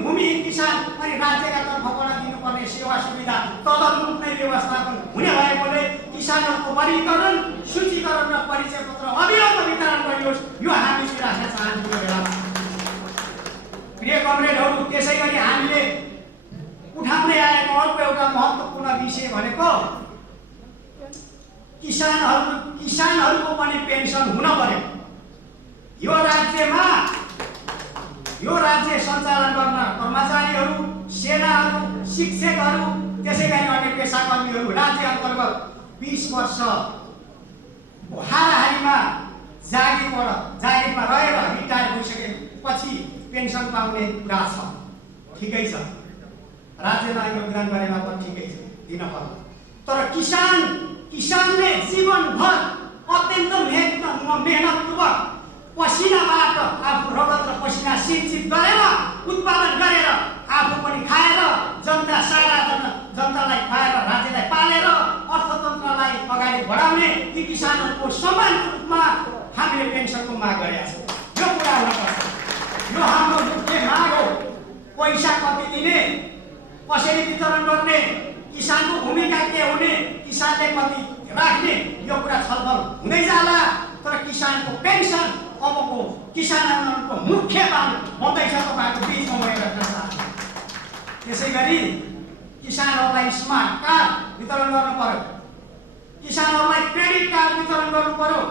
भूमिहीन किसान अनि राज्यका तर्फबाट दिनुपर्ने सेवा सुविधा तदनुरूप नै व्यवस्थापन हुने भएकोले किसानहरूको वर्गीकरण, सूचीकरण र परिचय पत्र अविलम्ब वितरण गरियोस्। यो हामीले राख्न चाहन्छौँ यो बेलामा। प्रिय कमरेडहरू, त्यसै गरी हामीले उठाउँदै आएको अर्को एउटा महत्त्वपूर्ण विषय भनेको किसानहरूको पनि पेन्सन हुन पर्यो। यो राज्य सञ्चालन गर्न कर्मचारीहरू, सेनाहरू, शिक्षकहरू, त्यसै गरी अन्य पेसाकर्मीहरू राज्य अन्तर्गत 20 वर्ष हाराहारीमा जागिरमा रहेर रिटायर भइसकेपछि पेन्सन पाउने कुरा छ। ठिकै छ, राज्यमा योगदान गरेमा पनि ठिकै छ, दिन पर्छ। तर किसानले जीवनभर अत्यन्त मेहनतपूर्वक पसिनाबाट आफू रगत र पसिना सिंचित गरेर उत्पादन गरेर आफू पनि खाएर सारा जनतालाई खुवाएर राज्यलाई पालेर अर्थतन्त्रलाई अगाडि बढाउने यी किसानहरूको समान रूपमा हामीले पेन्सनको माग गरेका छौँ। यो कुरा हुनुपर्छ। यो हाम्रो मुख्य माग हो। पैसा कति दिने, कसरी वितरण गर्ने, किसानको भूमिका के हुने, किसानले कति राख्ने, यो कुरा छलफल हुँदै जाला। तर किसानको पेन्सन अबको किसान आन्दोलनको मुख्य माग बन्दैछ। तपाईँको बिचमा म राख्न चाहन्छु। त्यसै गरी किसानहरूलाई स्मार्ट कार्ड वितरण गर्नु पर्यो, किसानहरूलाई क्रेडिट कार्ड वितरण गर्नु पर्यो।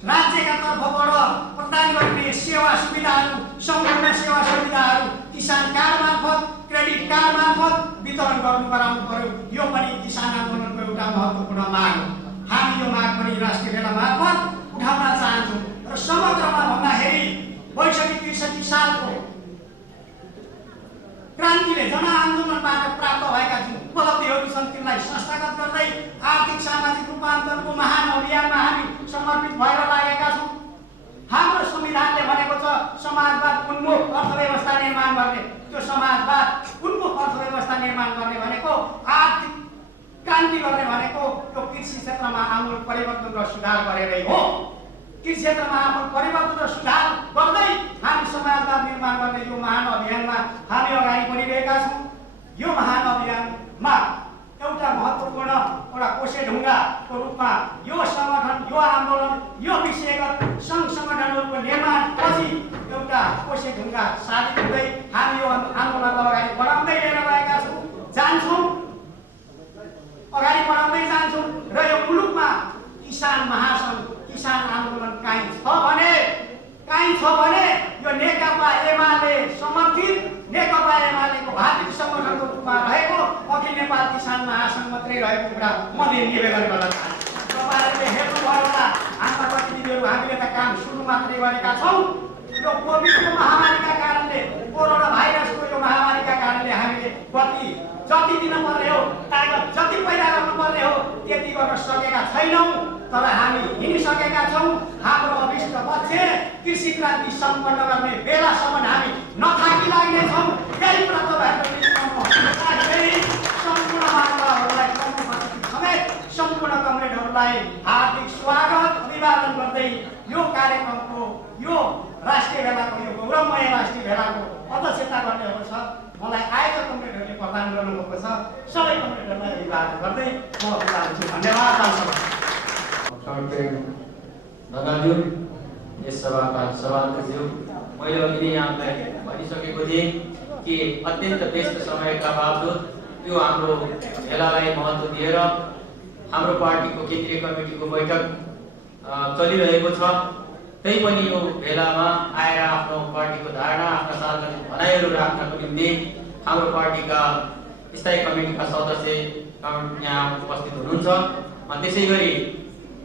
राज्यका तर्फबाट प्रदान गर्ने सेवा सुविधाहरू, सम्पूर्ण सेवा सुविधाहरू किसान कार्ड मार्फत, क्रेडिट कार्ड मार्फत वितरण गराउनु पर्यो। यो पनि किसान आन्दोलनको एउटा महत्त्वपूर्ण माग हो। हामी यो माग पनि राष्ट्रिय भेला मार्फत उठाउन चाहन्छौँ। र समग्रमा भन्दाखेरि 62-63 सालको क्रान्तिले जनआन्दोलनबाट प्राप्त भएका जुन उपलब्धिहरू छन् तिनलाई संस्थागत गर्दै आर्थिक सामाजिक रूपान्तरणको महान अभियानमा हामी समर्पित भएर लागेका छौँ। हाम्रो संविधानले भनेको छ समाजवाद उन्मुख अर्थव्यवस्था निर्माण गर्ने। त्यो समाजवाद उन्मुख अर्थव्यवस्था निर्माण गर्ने भनेको आर्थिक क्रान्ति गर्ने भनेको त्यो कृषि क्षेत्रमा आमूल परिवर्तन र सुधार गरेरै हो। कृषि क्षेत्रमा आमूल परिवर्तन र सुधार गर्दै हामी समाजवाद निर्माण गर्ने यो महान अभियानमा हामी अगाडि बढिरहेका छौँ। यो महान अभियानमा एउटा महत्त्वपूर्ण एउटा कोसेढुङ्गाको रूपमा यो सङ्गठन, यो आन्दोलन यो विषयगत सङ्घ सङ्गठनहरूको निर्माण पछि एउटा कोसे ढुङ्गा साबित हुँदै हामी यो आन्दोलनलाई अगाडि बढाउँदै लिएर गएका जान्छौँ, अगाडि बढाउँदै जान्छौँ र यो मुलुकमा किसान महासङ्घ किसान आन्दोलन काहीँ छ भने यो नेकपा एमाले समर्थित नेकपा एमालेको भातृ सङ्गठनको रूपमा रहेको अखिल नेपाल किसान महासङ्घ मात्रै रहेको कुरा म निवेदन गर्न चाहन्छु। तपाईँहरूले हेर्नुभयो होला हाम्रा प्रतिनिधिहरू हामीले त काम सुरु मात्रै गरेका छौँ। यो कोभिडको महामारीका कारणले कोरोना भाइरसको यो महामारीका कारणले हामीले जति दिन पर्ने हो तागत जति पैदा गर्नुपर्ने हो त्यति गर्न सकेका छैनौँ, तर हामी हिँडिसकेका छौँ। हाम्रो अभिष्ट लक्ष्य कृषि क्रान्ति सम्पन्न गर्ने बेलासम्म हामी नथाकी लाग्नेछौँ। यही कुरा तपाईँहरूको सम्पूर्ण महानुभावहरूलाई समेत सम्पूर्ण कमरेडहरूलाई हार्दिक स्वागत अभिवादन गर्दै यो कार्यक्रमको यो राष्ट्रिय भेलाको यो गौरवमय राष्ट्रिय भेलाको अध्यक्षता गर्नेहरू छ मलाई आएका कमरेडहरूले प्रदान गर्नुभएको छ। सबै कमरेडहरूलाई अभिवादन गर्दै म बिदा हुन्छु। धन्यवाद। धन्यवाद यस सभाका सभाध्यक्षज्यू, मैले अघि नै यहाँलाई भनिसकेको थिएँ कि अत्यन्त व्यस्त समयका बावजुद यो हाम्रो भेलालाई महत्त्व दिएर हाम्रो पार्टीको केन्द्रीय कमिटीको बैठक चलिरहेको छ। त्यही पनि यो भेलामा आएर आफ्नो पार्टीको धारणा आफ्ना सार्वजनिक भनाइहरू राख्नको निम्ति हाम्रो पार्टीका स्थायी कमिटीका सदस्य यहाँ उपस्थित हुनुहुन्छ। त्यसै गरी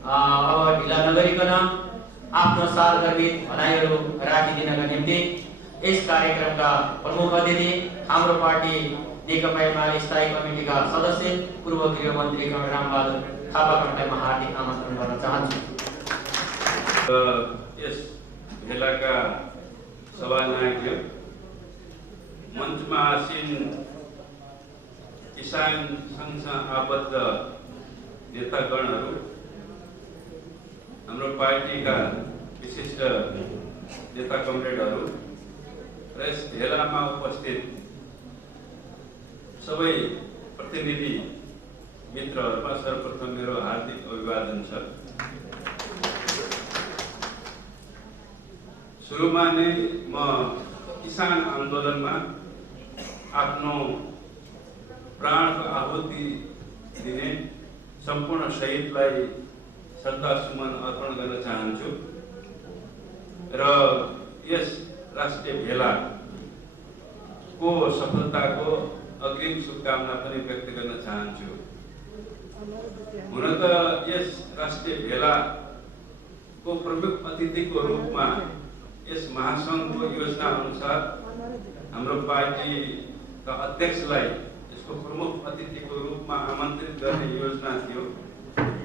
अब ढिला नगरिकन आफ्नो सार्वजनिक भनाइहरू राखिदिनका निम्ति यस कार्यक्रमका प्रमुख अतिथि हाम्रो पार्टी नेकपा एमाले स्थायी कमिटीका सदस्य पूर्व गृहमन्त्री कर्णेल रामबहादुर थापालाई म हार्दिक आमन्त्रण गर्न चाहन्छु। यस भेलाका सभानायक मञ्चमा आसीन किसान सङ्घसँग आबद्ध नेतागणहरू, हाम्रो पार्टीका विशिष्ट नेता कमरेडहरू र यस भेलामा उपस्थित सबै प्रतिनिधि मित्रहरूमा सर्वप्रथम मेरो हार्दिक अभिवादन छ। सुरुमा नै म किसान आन्दोलनमा आफ्नो प्राणको आहुति दिने सम्पूर्ण शहीदलाई श्रद्धासुमन अर्पण गर्न चाहन्छु र यस राष्ट्रिय भेलाको सफलताको अग्रिम शुभकामना पनि व्यक्त गर्न चाहन्छु। हुन त यस राष्ट्रिय भेलाको प्रमुख अतिथिको रूपमा यस महासङ्घको योजना अनुसार हाम्रो पार्टीका अध्यक्षलाई यसको प्रमुख अतिथिको रूपमा आमन्त्रित गर्ने योजना थियो,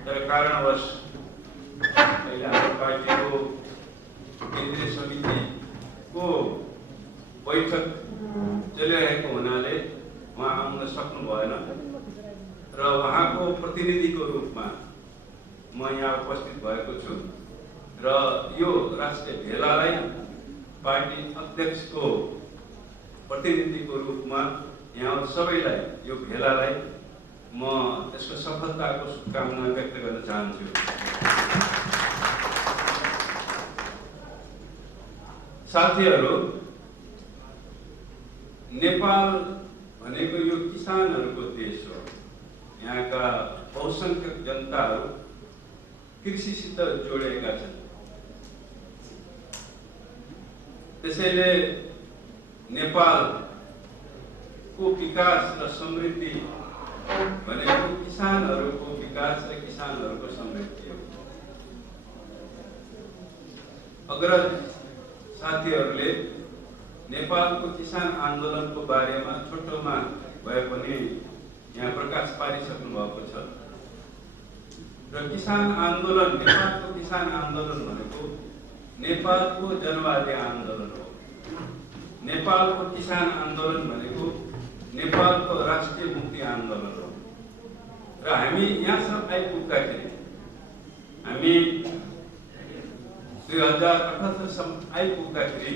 तर कारणवश अहिले हाम्रो पार्टीको केन्द्रीय समितिको बैठक चलिरहेको हुनाले उहाँ आउन सक्नु भएन र उहाँको प्रतिनिधिको रूपमा म यहाँ उपस्थित भएको छु र यो राष्ट्रिय भेलालाई पार्टी अध्यक्षको प्रतिनिधिको रूपमा यहाँ सबैलाई यो भेलालाई म त्यसको सफलताको शुभकामना व्यक्त गर्न चाहन्छु। साथीहरू, नेपाल भनेको यो किसानहरूको देश हो। यहाँका बहुसङ्ख्यक जनताहरू कृषिसित जोडिएका छन्। त्यसैले नेपालको विकास र समृद्धि भनेको किसानहरूको विकास र किसानहरूको समृद्धि हो। अग्रज साथीहरूले नेपालको किसान आन्दोलनको बारेमा छोटोमा भए पनि यहाँ प्रकाश पारिसक्नु भएको छ र किसान आन्दोलन, नेपालको किसान आन्दोलन भनेको नेपालको जनवादी आन्दोलन हो। नेपालको किसान आन्दोलन भनेको नेपालको राष्ट्रिय मुक्ति आन्दोलन हो र हामी यहाँसम्म आइपुग्दाखेरि हामी 2078 सम्म आइपुग्दाखेरि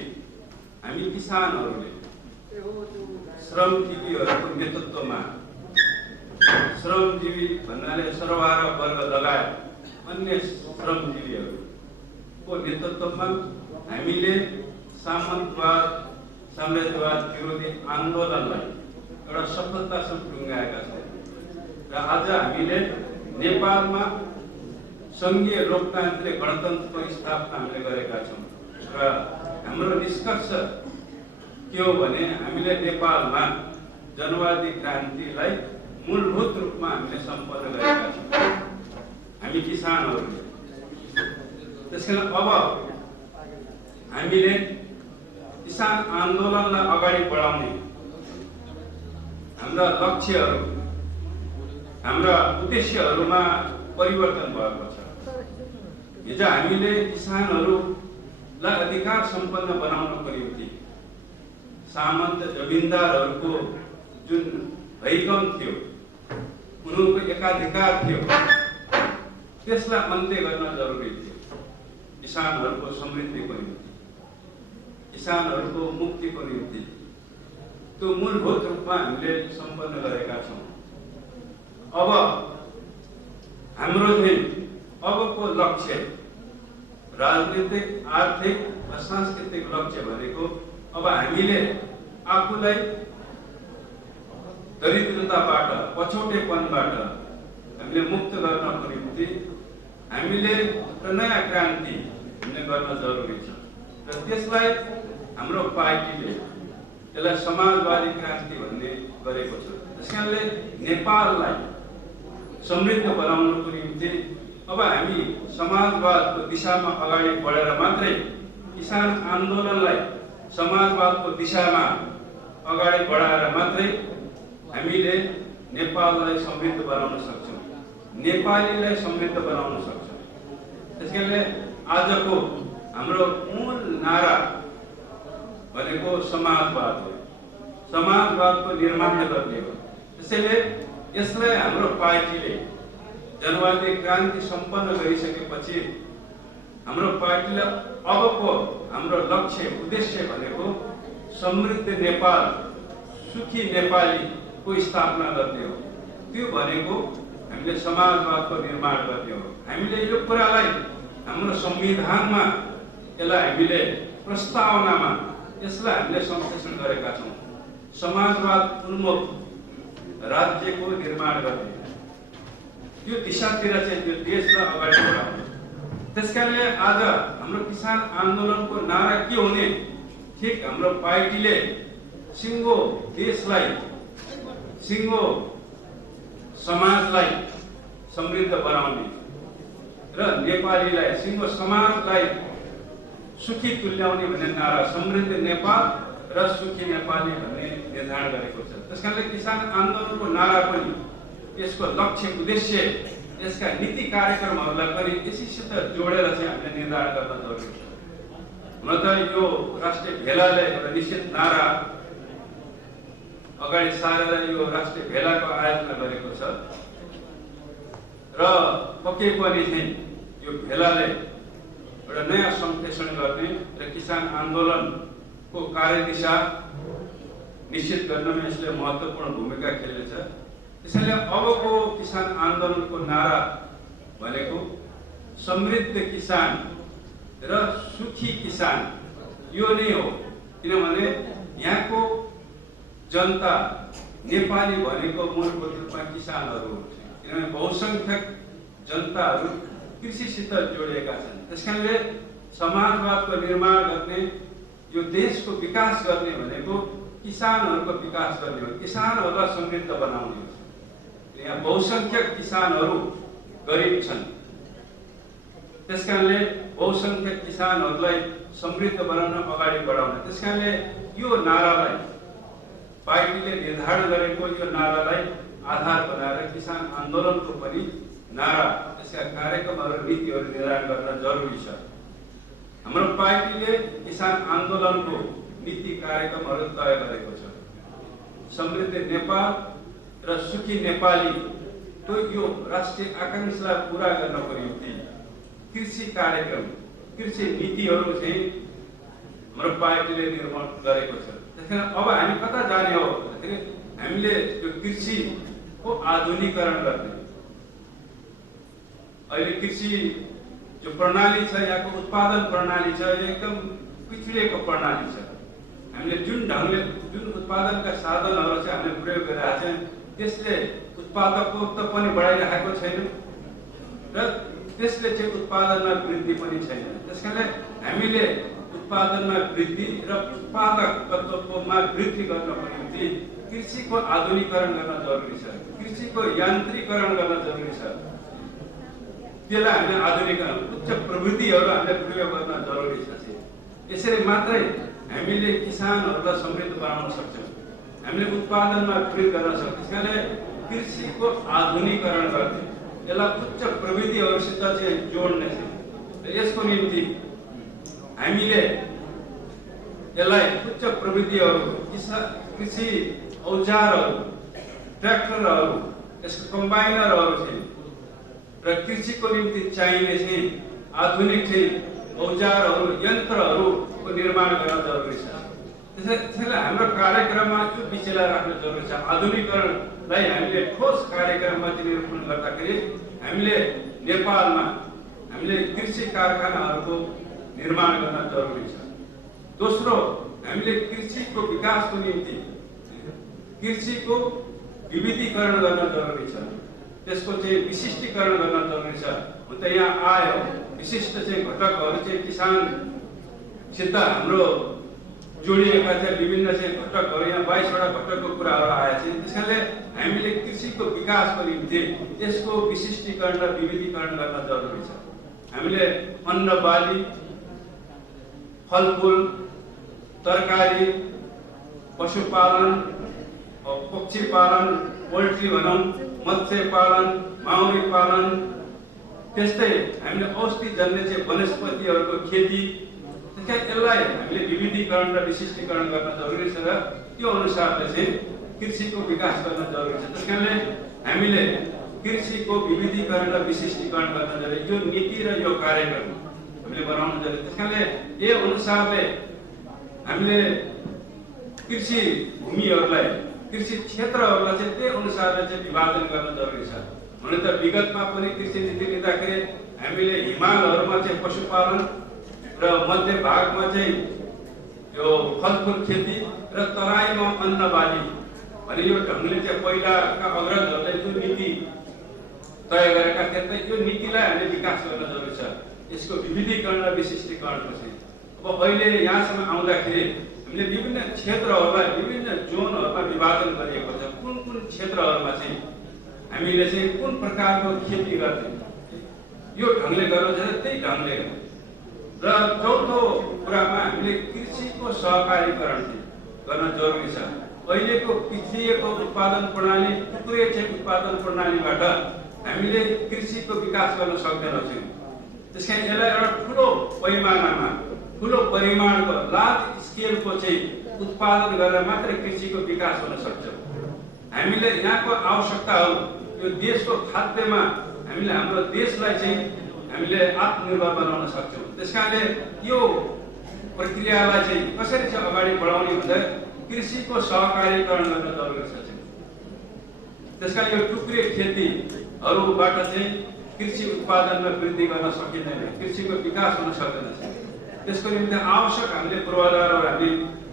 हामी किसानहरूले श्रमजीवीहरूको नेतृत्वमा, श्रमजीवी भन्नाले सर्वहारा वर्ग लगायत अन्य श्रमजीवीहरूको नेतृत्वमा हामीले सामन्तवाद साम्राज्यवाद विरोधी आन्दोलनलाई एउटा सफलतासम्म टुङ्गाएका छौँ र आज हामीले नेपालमा सङ्घीय लोकतान्त्रिक गणतन्त्रको स्थापना हामीले गरेका छौँ र हाम्रो निष्कर्ष के हो भने हामीले नेपालमा जनवादी क्रान्तिलाई मूलभूत रूपमा हामीले सम्पन्न गरेका छौँ हामी किसानहरूले। त्यसकारण अब हामीले किसान आन्दोलनलाई अगाडि बढाउने हाम्रा लक्ष्यहरू हाम्रा उद्देश्यहरूमा परिवर्तन भएको छ। हिजो हामीले किसानहरूलाई अधिकार सम्पन्न बनाउनको निम्ति सामन्त जमिनदारहरूको जुन हैकम थियो उनीहरूको एकाधिकार थियो त्यसलाई अन्त्य गर्न जरुरी थियो। किसानहरूको समृद्धिको निम्ति किसानहरूको मुक्तिको निम्ति त्यो मूलभूत रूपमा हामीले सम्पन्न गरेका छौँ। अब हाम्रो चाहिँ अबको लक्ष्य राजनीतिक आर्थिक र सांस्कृतिक लक्ष्य भनेको अब हामीले आफूलाई दरिद्रताबाट पछौटेपनबाट हामीले मुक्त गर्नको निम्ति हामीले नयाँ क्रान्ति हामीले गर्न जरुरी छ र त्यसलाई हाम्रो पार्टीले त्यसलाई समाजवादी क्रान्ति भन्ने गरेको छ। त्यसकारणले नेपाललाई समृद्ध बनाउनको निम्ति अब हामी समाजवादको दिशामा अगाडि बढेर मात्रै किसान आन्दोलनलाई समाजवादको दिशामा अगाडि बढाएर मात्रै हामीले नेपाललाई समृद्ध बनाउन सक्छौँ, नेपालीलाई समृद्ध बनाउन सक्छौँ। त्यसकारणले आजको हाम्रो मूल नारा भनेको समाजवाद हो, समाजवादको निर्माण गर्ने हो। त्यसैले यसलाई हाम्रो पार्टीले जनवादी क्रान्ति सम्पन्न गरिसकेपछि हाम्रो पार्टीले अबको हाम्रो लक्ष्य उद्देश्य भनेको समृद्ध नेपाल सुखी नेपालीको स्थापना गर्ने हो। त्यो भनेको हामीले समाजवादको निर्माण गर्ने हो। हामीले यो कुरालाई हाम्रो संविधानमा यसलाई हामीले प्रस्तावनामा यसलाई हामीले संश्लेषण गरेका छौँ। समाजवाद उन्मुख राज्यको निर्माण गर्ने यो दिशातिर चाहिँ त्यो देशलाई अगाडि बढाउने। त्यसकारणले आज हाम्रो किसान आन्दोलनको नारा के हुने, ठिक हाम्रो पार्टीले सिङ्गो देशलाई सिङ्गो समाजलाई समृद्ध बनाउने र नेपालीलाई सिङ्गो समाजलाई सुखी तुल्याउने भन्ने नारा समृद्ध नेपाल र सुखी नेपाली भन्ने निर्धारण गरेको छ। त्यसकारणले किसान आन्दोलनको नारा पनि यसको लक्ष्य उद्देश्य यसका नीति कार्यक्रमहरूलाई पनि यसैसित जोडेर चाहिँ हामीले निर्धारण गर्न जरुरी छ। हुन त यो राष्ट्रिय भेलाले एउटा निश्चित नारा अगाडि सारेर यो राष्ट्रिय भेलाको आयोजना गरेको छ र पक्कै पनि चाहिँ यो भेलाले एउटा नयाँ संश्लेषण गर्ने र किसान आन्दोलनको कार्यदिशा निश्चित गर्नमा यसले महत्त्वपूर्ण भूमिका खेल्नेछ। त्यसैले अबको किसान आन्दोलनको नारा भनेको समृद्ध किसान र सुखी किसान यो नै हो। किनभने यहाँको जनता नेपाली भनेको मूलभूत रूपमा किसानहरू हो। किनभने बहुसङ्ख्यक जनताहरू कृषिसित जोडिएका छन्। त्यसकारणले समाजवादको निर्माण गर्ने यो देशको विकास गर्ने भनेको किसानहरूको विकास गर्ने हो, किसानहरूलाई समृद्ध बनाउने हो। यहाँ बहुसङ्ख्यक किसानहरू गरिब छन्। त्यसकारणले बहुसङ्ख्यक किसानहरूलाई समृद्ध बनाउन अगाडि बढाउने। त्यसकारणले यो नारालाई पार्टीले निर्धारण गरेको यो नारालाई आधार बनाएर किसान आन्दोलनको पनि नारा यसका कार्यक्रमहरू नीतिहरू निर्धारण गर्न जरुरी छ। हाम्रो पार्टीले किसान आन्दोलनको नीति कार्यक्रमहरू तय गरेको छ। समृद्ध नेपाल र सुखी नेपाली तो यो राष्ट्रिय आकांक्षालाई पूरा गर्नको निम्ति कृषि कार्यक्रम कृषि नीतिहरू चाहिँ हाम्रो पार्टीले निर्माण गरेको छ। त्यसकारण अब हामी कता जाने हो भन्दाखेरि हामीले त्यो कृषिको आधुनिकीकरण गर्ने अहिले कृषि जो प्रणाली छ, यहाँको उत्पादन प्रणाली छ, यो एकदम पिछडिएको प्रणाली छ। हामीले जुन ढङ्गले जुन उत्पादनका साधनहरू चाहिँ हामीले प्रयोग गरिरहेका छौँ, त्यसले उत्पादकत्व पनि बढाइरहेको छैन र त्यसले चाहिँ उत्पादनमा वृद्धि पनि छैन। त्यसकारणले हामीले उत्पादनमा वृद्धि र उत्पादकत्वमा वृद्धि गर्नको निम्ति कृषिको आधुनिकीकरण गर्न जरुरी छ, कृषिको यान्त्रिकीकरण गर्न जरुरी छ। त्यसलाई हामीले आधुनिकीकरण उच्च प्रविधिहरू हामीले प्रयोग गर्न जरुरी छ। यसरी मात्रै हामीले किसानहरूलाई समृद्ध बनाउन सक्छौँ, हामीले उत्पादनमा वृद्धि गर्न सक्छौँ। त्यसकारणले कृषिको आधुनिकीकरण गर्ने, यसलाई उच्च प्रविधिहरूसित चाहिँ जोड्ने छ। यसको निम्ति हामीले यसलाई उच्च प्रविधिहरू, कृषि औजारहरू, ट्र्याक्टरहरू, यसको कम्बाइनरहरू चाहिँ र कृषिको निम्ति चाहिने चाहिँ आधुनिक चाहिँ औजारहरू, यन्त्रहरूको निर्माण गर्न जरुरी छ। त्यसैले हाम्रो कार्यक्रममा यो विषयलाई राख्न जरुरी छ। आधुनिकीकरणलाई हामीले ठोस कार्यक्रममा निरूपण गर्दाखेरि हामीले नेपालमा हामीले कृषि कारखानाहरूको निर्माण गर्न जरुरी छ। दोस्रो, हामीले कृषिको विकासको निम्ति कृषिको विविधीकरण गर्न जरुरी छ, त्यसको चाहिँ विशिष्टीकरण गर्न जरुरी छ। हुन त यहाँ आयो विशिष्ट चाहिँ घटकहरू चाहिँ किसानसित हाम्रो जोडिएका चाहिँ विभिन्न चाहिँ घटकहरू, यहाँ 22 वटा घटकको कुराहरू आएका छन्। त्यसकारणले हामीले कृषिको विकासको निम्ति यसको विशिष्टीकरण र विविधीकरण गर्न जरुरी छ। हामीले अन्न बाली, फलफुल, तरकारी, पशुपालन, पक्षी पालन, पोल्ट्री भनौँ, मत्स्य पालन, माउरी पालन, त्यस्तै हामीले औषधि जन्य चाहिँ वनस्पतिहरूको खेती, यसलाई हामीले विविधीकरण र विशिष्टीकरण गर्न जरुरी छ र त्यो अनुसारले चाहिँ कृषिको विकास गर्न जरुरी छ। त्यसकारणले हामीले कृषिको विविधीकरण र विशिष्टीकरण गर्न जरुरी, यो नीति र यो कार्यक्रम हामीले बनाउन जरुरी। त्यसकारणले यो अनुसारले हामीले कृषि भूमिहरूलाई, कृषि क्षेत्रहरूलाई चाहिँ त्यही अनुसारले चाहिँ विभाजन गर्न जरुरी छ। हुन त विगतमा पनि कृषि नीति लिँदाखेरि हामीले हिमालहरूमा चाहिँ पशुपालन र मध्य भागमा चाहिँ यो फलफुल खेती र तराईमा अन्न बाली भने यो ढङ्गले चाहिँ पहिलाका अग्रजहरूले जुन नीति तय गरेका थिए, यो नीतिलाई हामीले विकास गर्न जरुरी छ। यसको विविधीकरण र विशिष्टीकरणको चाहिँ अब अहिले यहाँसम्म आउँदाखेरि हामीले विभिन्न क्षेत्रहरूलाई विभिन्न जोनहरूमा विभाजन गरिएको छ। कुन कुन क्षेत्रहरूमा चाहिँ हामीले चाहिँ कुन प्रकारको खेती गर्ने यो ढङ्गले गर्नु छ, त्यही ढङ्गले। र चौथो कुरामा हामीले कृषिको सहकारीकरण गर्न जरुरी छ। अहिलेको पिछडिएको उत्पादन प्रणाली, टुक्रे चाहिँ उत्पादन प्रणालीबाट हामीले कृषिको विकास गर्न सक्दैनौँ। त्यसकारण यसलाई एउटा ठुलो पैमानामा, ठुलो परिमाणको लार्ज स्केलको चाहिँ उत्पादन गरेर मात्रै कृषिको विकास हुन सक्छ। हामीले यहाँको आवश्यकताहरू, यो देशको खाद्यमा हामीले हाम्रो देशलाई चाहिँ हामीले आत्मनिर्भर बनाउन सक्छौँ। त्यसकारणले यो प्रक्रियालाई चाहिँ कसरी चाहिँ अगाडि बढाउने भन्दा कृषिको सहकारीकरण गर्न जरुरी छ। त्यसकारण यो टुक्रे खेतीहरूबाट चाहिँ कृषि उत्पादनमा वृद्धि गर्न सकिँदैन, कृषिको विकास हुन सक्दैन। त्यसको निम्ति आवश्यक हामीले पूर्वाधारहरू हामी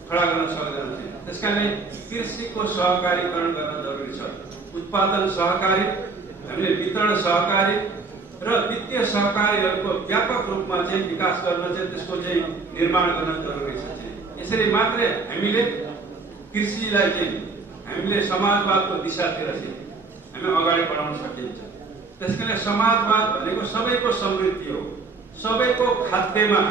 खडा गर्न सक्दैनौँ। त्यसकारणले कृषिको सहकारीकरण गर्न जरुरी छ। उत्पादन सहकारी, हामीले वितरण सहकारी र वित्तीय सहकारीहरूको व्यापक रूपमा चाहिँ विकास गर्न चाहिँ त्यसको चाहिँ निर्माण गर्न जरुरी छ। यसरी मात्रै हामीले कृषिलाई चाहिँ हामीले समाजवादको दिशातिर चाहिँ हामी अगाडि बढाउन सकिन्छ। त्यसकारणले समाजवाद भनेको सबैको समृद्धि हो, सबैको खाद्यमा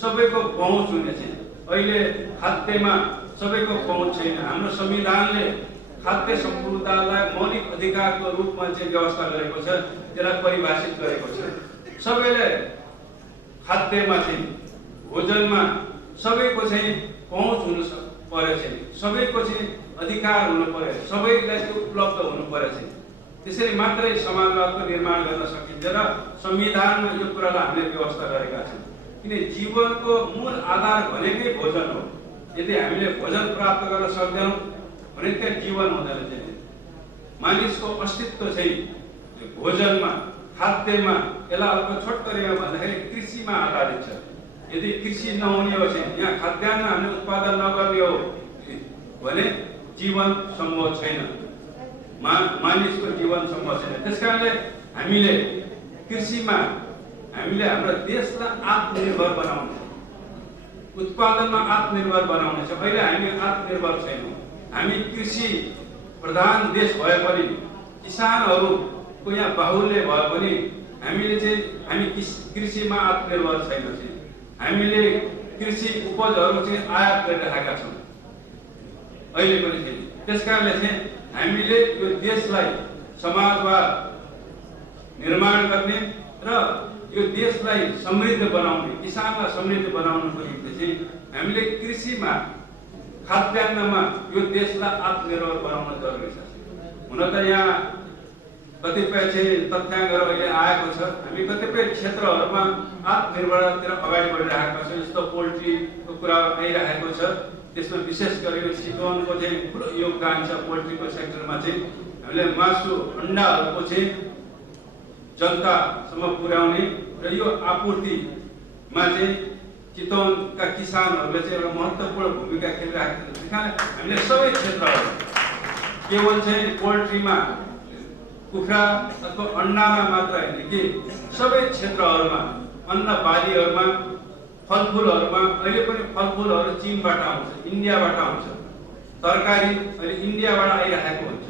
सबैको पहुँच हुने चाहिँ। अहिले खाद्यमा सबैको पहुँच छैन। हाम्रो संविधानले खाद्य सम्पूर्णतालाई मौलिक अधिकारको रूपमा चाहिँ व्यवस्था गरेको छ, त्यसलाई परिभाषित गरेको छ। सबैले खाद्यमा चाहिँ भोजनमा सबैको चाहिँ पहुँच हुनु पर्यो चाहिँ, सबैको चाहिँ अधिकार हुनु पर्यो, सबैलाई त्यो उपलब्ध हुनु पर्यो चाहिँ। त्यसरी मात्रै समाजवादको निर्माण गर्न सकिन्छ र संविधानमा यो कुरालाई हामीले व्यवस्था गरेका छौँ। किन जीवनको मूल आधार भनेकै भोजन हो। यदि हामीले भोजन प्राप्त गर्न सक्दैनौँ भने त्यहाँ जीवन हुँदैन। चाहिँ मानिसको अस्तित्व चाहिँ भोजनमा, खाद्यमा यसलाई अल्प छोटकरीमा भन्दाखेरि कृषिमा आधारित छ। यदि कृषि नहुने हो भने यहाँ खाद्यान्न हामीले उत्पादन नगर्ने हो भने जीवन सम्भव छैन, मानिसको जीवन सम्भव छैन। त्यसकारणले हामीले कृषिमा हामीले हाम्रो देशलाई आत्मनिर्भर बनाउनु, उत्पादनमा आत्मनिर्भर बनाउनु छ। अहिले हामी आत्मनिर्भर छैनौँ। हामी कृषि प्रधान देश भए पनि, किसानहरूको यहाँ बाहुल्य भए पनि हामी कृषिमा आत्मनिर्भर छैनौँ। हामीले कृषि उपजहरू चाहिँ आयात गरिरहेका छौँ अहिले पनि फेरि। त्यसकारणले चाहिँ हामीले यो देशलाई समाजवाद निर्माण गर्ने र यो देशलाई समृद्ध बनाउने, किसानलाई समृद्ध बनाउनको निम्ति चाहिँ हामीले कृषिमा खाद्यान्नमा यो देशलाई आत्मनिर्भर बनाउन जरुरी छ। हुन त यहाँ कतिपय चाहिँ तथ्याङ्कहरू अहिले आएको छ। हामी कतिपय क्षेत्रहरूमा आत्मनिर्भरतातिर अगाडि बढिरहेका छौँ। जस्तो पोल्ट्रीको कुरा आइरहेको छ, त्यसमा विशेष गरी चितवनको चाहिँ ठुलो योगदान छ। पोल्ट्रीको सेक्टरमा चाहिँ हामीले मासु अन्डाहरूको चाहिँ जनतासम्म पुर्याउने र यो आपूर्तिमा चाहिँ चितवनका किसानहरूले चाहिँ एउटा महत्त्वपूर्ण भूमिका खेलिरहेका छन्। हामीले सबै क्षेत्रहरू केवल चाहिँ पोल्ट्रीमा कुखुरा अथवा अन्डामा मात्र होइन कि सबै क्षेत्रहरूमा, अन्न बालीहरूमा, फलफुलहरूमा अहिले पनि फलफुलहरू चीनबाट आउँछ, इन्डियाबाट आउँछ। तरकारी अहिले इन्डियाबाट आइरहेको हुन्छ।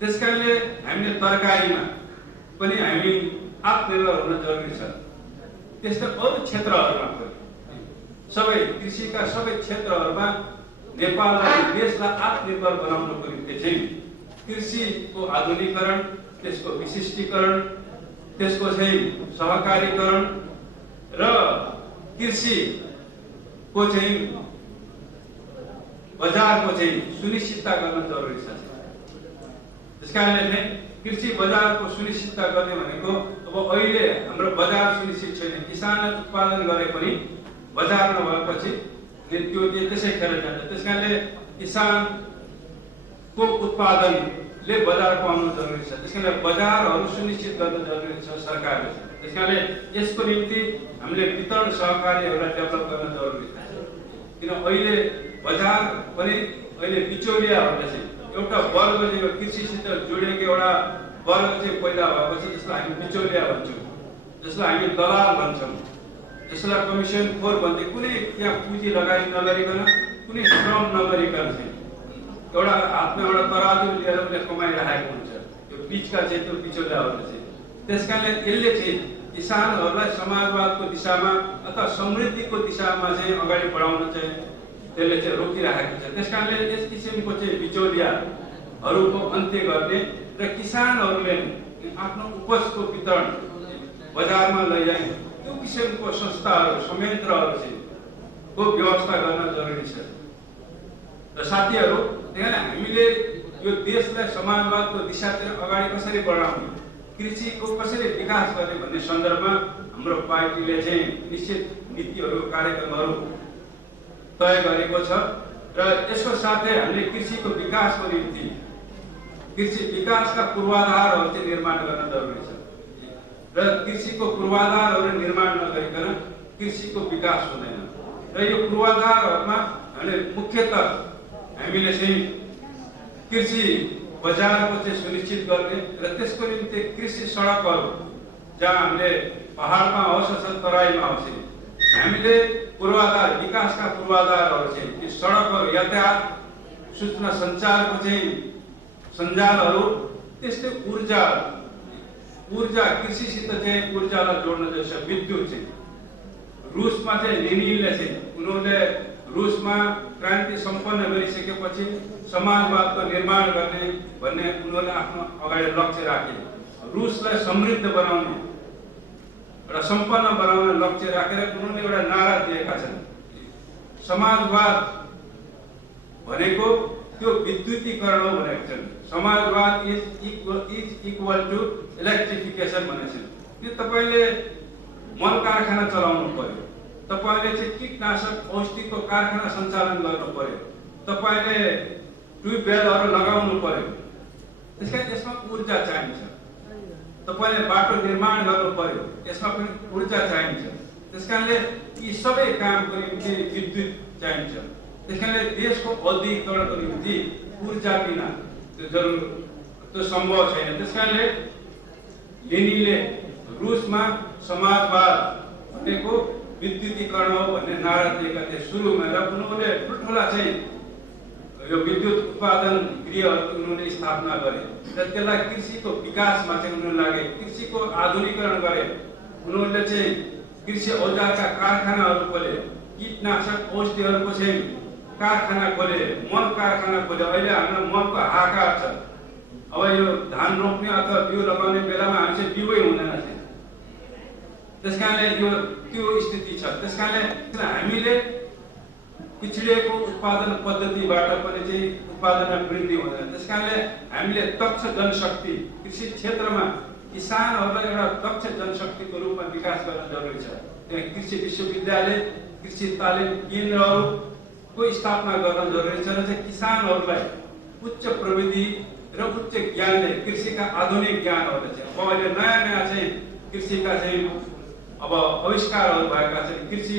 त्यसकारणले हामीले तरकारीमा पनि हामी आत्मनिर्भर हुन जरुरी छ। त्यस्तै अरू क्षेत्रहरूमा पनि सबै कृषिका सबै क्षेत्रहरूमा नेपाललाई, देशलाई आत्मनिर्भर बनाउनको निम्ति चाहिँ कृषिको आधुनिकीकरण, त्यसको विशिष्टीकरण, त्यसको चाहिँ सहकारीकरण र कृषिको चाहिँ बजारको चाहिँ सुनिश्चितता गर्न जरुरी छ। त्यसकारणले चाहिँ कृषि बजारको सुनिश्चितता गर्ने भनेको अब अहिले हाम्रो बजार सुनिश्चित छैन। किसानले उत्पादन गरे पनि बजार नभएपछि त्यो त्यसै खेर जान्छ। त्यसकारणले किसानको उत्पादनले बजार पाउनु जरुरी छ। त्यसकारणले बजारहरू सुनिश्चित गर्न जरुरी छ सरकारले। त्यसकारणले यसको निम्ति हामीले वितरण सहकारीहरूलाई डेभलप गर्न जरुरी छ। किन अहिले बजार पनि अहिले बिचौलियाहरूले चाहिँ एउटा वर्ग चाहिँ कृषिसित जोडिएको एउटा वर्ग चाहिँ पैदा भएको छ, जसलाई हामी बिचौलिया भन्छौँ, जसलाई हामी दलाल भन्छौँ, जसलाई कमिसन खोर भन्छ। कुनै त्यहाँ पुँजी लगानी नगरिकन, कुनै श्रम नगरिकन चाहिँ एउटा हातमा एउटा तराजु लिएर उसले कमाइरहेको हुन्छ। यो बिचका चाहिँ त्यो बिचौलियाहरूले चाहिँ। त्यसकारणले यसले चाहिँ किसानहरूलाई समाजवादको दिशामा अथवा समृद्धिको दिशामा चाहिँ अगाडि बढाउन चाहिँ त्यसले चाहिँ रोकिरहेको छ। त्यसकारणले यस किसिमको चाहिँ बिचौलियाहरूको अन्त्य गर्ने र किसानहरूले आफ्नो उपजको वितरण बजारमा लैजाने त्यो किसिमको संस्थाहरू, संयन्त्रहरू चाहिँ को व्यवस्था गर्न जरुरी छ। र साथीहरू, त्यहाँ हामीले यो देशलाई समाजवादको दिशातिर अगाडि कसरी बढाउने, कृषिको कसरी विकास गर्ने भन्ने सन्दर्भमा हाम्रो पार्टीले चाहिँ निश्चित नीतिहरू, कार्यक्रमहरू तय गरेको छ। र यसको साथै हामीले कृषिको विकासको निम्ति कृषि विकासका पूर्वाधारहरू चाहिँ निर्माण गर्न जरुरी छ। र कृषिको पूर्वाधारहरू निर्माण नगरिकन कृषिको विकास हुँदैन। र यो पूर्वाधारहरूमा हामीले मुख्यतः हामीले चाहिँ कृषि बजारको चाहिँ सुनिश्चित गर्ने र त्यसको निम्ति कृषि सडकहरू, जहाँ हामीले पहाडमा होस् अथवा तराईमा होस्, हामीले पूर्वाधार, विकासका पूर्वाधारहरू चाहिँ ती सडकहरू, यातायात, सूचना सञ्चारको चाहिँ सञ्जालहरू, त्यस्तै ऊर्जा कृषिसित चाहिँ ऊर्जालाई जोड्न जस्तो विद्युत चाहिँ रुसमा चाहिँ लेनिनले चाहिँ उनीहरूले रुसमा क्रान्ति सम्पन्न गरिसकेपछि समाजवादको निर्माण गर्ने भन्ने उनीहरूले आफ्नो अगाडि लक्ष्य राखे। रुसलाई समृद्ध बनाउने र सम्पन्न बनाउने लक्ष्य राखेर उनीहरूले एउटा नारा दिएका छन्। समाजवाद भनेको त्यो विद्युतीकरण हो भनेको छन्। समाजवाद इज इक्वल टु इलेक्ट्रिफिकेसन भनेको छन्। यो तपाईँले मल कारखाना चलाउनु पर्यो, तपाईँले चाहिँ कीटनाशक औषधिको कारखाना सञ्चालन गर्नु पर्यो, तपाईँले ट्युबवेलहरू लगाउनु पर्यो। त्यसकारण यसमा ऊर्जा चाहिन्छ। तपाईले बाटो निर्माण गर्नु पर्यो, यसमा पनि ऊर्जा चाहिन्छ। त्यसकारणले यी सबै कामको निम्ति विद्युत चाहिन्छ। त्यसकारणले देशको औद्योगिकरणको निम्ति ऊर्जा बिना त्यो सम्भव छैन। त्यसकारणले लेनिनले रुसमा समाजवाद भनेको विद्युतीकरण हो भन्ने नारा दिएका थिए सुरुमा, र उनीहरूले ठुल्ठुला चाहिँ यो विद्युत उत्पादन गृहहरू उनीहरूले स्थापना गरे र त्यसलाई कृषिको विकासमा चाहिँ उनीहरू लागे, कृषिको आधुनिकीकरण गरे। उनीहरूले चाहिँ कृषि औजारका कारखानाहरू खोले, कीटनाशक औषधिहरूको चाहिँ कारखाना खोले, मल कारखाना खोले। अहिले हाम्रो मलको हाहाकार छ। अब यो धान रोप्ने अथवा बिउ लगाउने बेलामा हामी चाहिँ बिउै हुँदैन थियो। त्यसकारणले यो त्यो स्थिति छ। त्यसकारणले हामीले पिछडिएको उत्पादन पद्धतिबाट पनि चाहिँ उत्पादनमा वृद्धि हुँदैन। त्यसकारणले हामीले दक्ष जनशक्ति कृषि क्षेत्रमा किसानहरूलाई एउटा दक्ष जनशक्तिको रूपमा विकास गर्न जरुरी छ। त्यहाँ कृषि विश्वविद्यालय, कृषि तालिम केन्द्रहरूको स्थापना गर्न जरुरी छ र चाहिँ किसानहरूलाई उच्च प्रविधि र उच्च ज्ञानले कृषिका आधुनिक ज्ञानहरू चाहिँ अब अहिले नयाँ चाहिँ कृषिका चाहिँ अब आविष्कारहरू भएका छन्, कृषि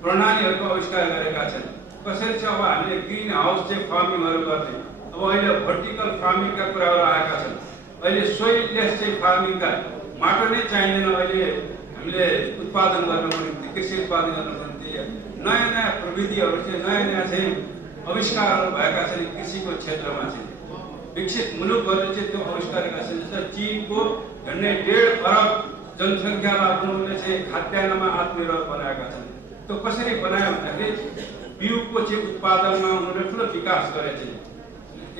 प्रणालीहरूको आविष्कार गरेका छन्। कसरी चाहिँ अब हामीले ग्रिन हाउस चाहिँ फार्मिङहरू गर्ने, अब अहिले भर्टिकल फार्मिङका कुराहरू आएका छन्। अहिले सोइललेस चाहिँ फार्मिङका माटो नै चाहिँदैन अहिले हामीले उत्पादन गर्नको निम्ति, कृषि उत्पादन गर्नको निम्ति नयाँ नयाँ प्रविधिहरू चाहिँ नयाँ चाहिँ आविष्कारहरू भएका छन्। कृषिको क्षेत्रमा चाहिँ विकसित मुलुकहरूले चाहिँ त्यो आविष्कार गरेका छन्। जस्तै चीनको झन्डै 1.5 अरब जनसङ्ख्यालाई उनीहरूले चाहिँ खाद्यान्नमा आत्मनिर्भर बनाएका छन्। त्यो कसरी बनायो भन्दाखेरि बिउको चाहिँ उत्पादनमा उनीहरूले ठुलो विकास गरे। चाहिँ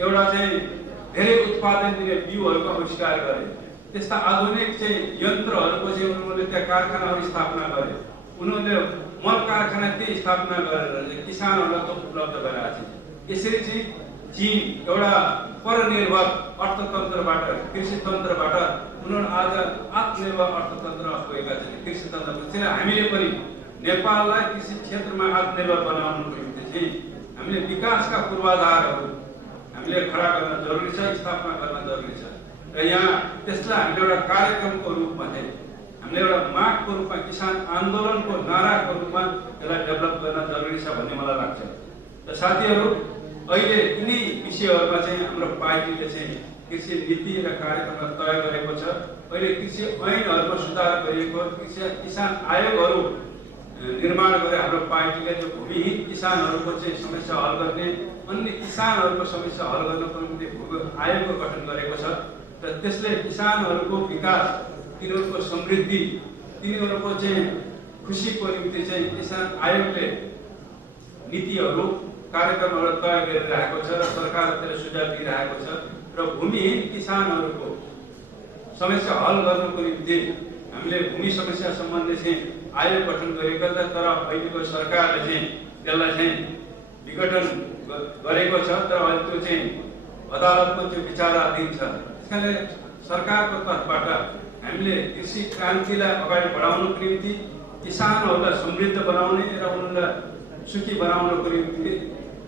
एउटा चाहिँ धेरै उत्पादन दिने बिउहरूको आविष्कार गरे। त्यस्ता आधुनिक चाहिँ यन्त्रहरूको चाहिँ उनीहरूले त्यहाँ कारखानाहरू स्थापना गरे। उनीहरूले मल कारखाना त्यही स्थापना गरेर किसानहरूलाई त्यो उपलब्ध गराएको छ। यसरी चाहिँ चीन एउटा परनिर्भर अर्थतन्त्रबाट, कृषि तन्त्रबाट उनीहरू आज आत्मनिर्भर अर्थतन्त्रमा पुगेका छन्। कृषि तन्त्रको चाहिँ हामीले पनि नेपाललाई कृषि क्षेत्रमा आत्मनिर्भर बनाउनुको निम्ति चाहिँ हामीले विकासका पूर्वाधारहरू हामीले खडा गर्न जरुरी छ, स्थापना गर्न जरुरी छ। र यहाँ त्यसलाई हामीले एउटा कार्यक्रमको रूपमा चाहिँ हामीले एउटा मागको रूपमा, किसान आन्दोलनको नाराको रूपमा त्यसलाई डेभलप गर्न जरुरी छ भन्ने मलाई लाग्छ। र साथीहरू, अहिले यिनै विषयहरूमा चाहिँ हाम्रो पार्टीले चाहिँ कृषि नीति र कार्यक्रम तय गरेको छ। अहिले कृषि ऐनहरूमा सुधार गरिएको, किसान आयोगहरू निर्माण गरे हाम्रो पार्टीले जो भूमिहीन किसानहरूको चाहिँ समस्या हल गर्ने, अन्य किसानहरूको समस्या हल गर्नको निम्ति आयोगको गठन गरेको छ। र त्यसले किसानहरूको विकास, तिनीहरूको समृद्धि, तिनीहरूको चाहिँ खुसीको निम्ति चाहिँ किसान आयोगले नीतिहरू कार्यक्रमहरू तय गरिरहेको छ र सरकारले सुझाव दिइरहेको छ। र भूमिहीन किसानहरूको समस्या हल गर्नको निम्ति हामीले भूमि समस्या सम्बन्धी चाहिँ आयोग गठन गरेको छ। तर अहिलेको सरकारले चाहिँ त्यसलाई चाहिँ विघटन गरेको छ। तर अहिले त्यो चाहिँ अदालतको त्यो विचाराधीन छ। त्यसकारणले सरकारको तर्फबाट हामीले कृषि क्रान्तिलाई अगाडि बढाउनको निम्ति, किसानहरूलाई समृद्ध बनाउने र उनीहरूलाई सुखी बनाउनको निम्ति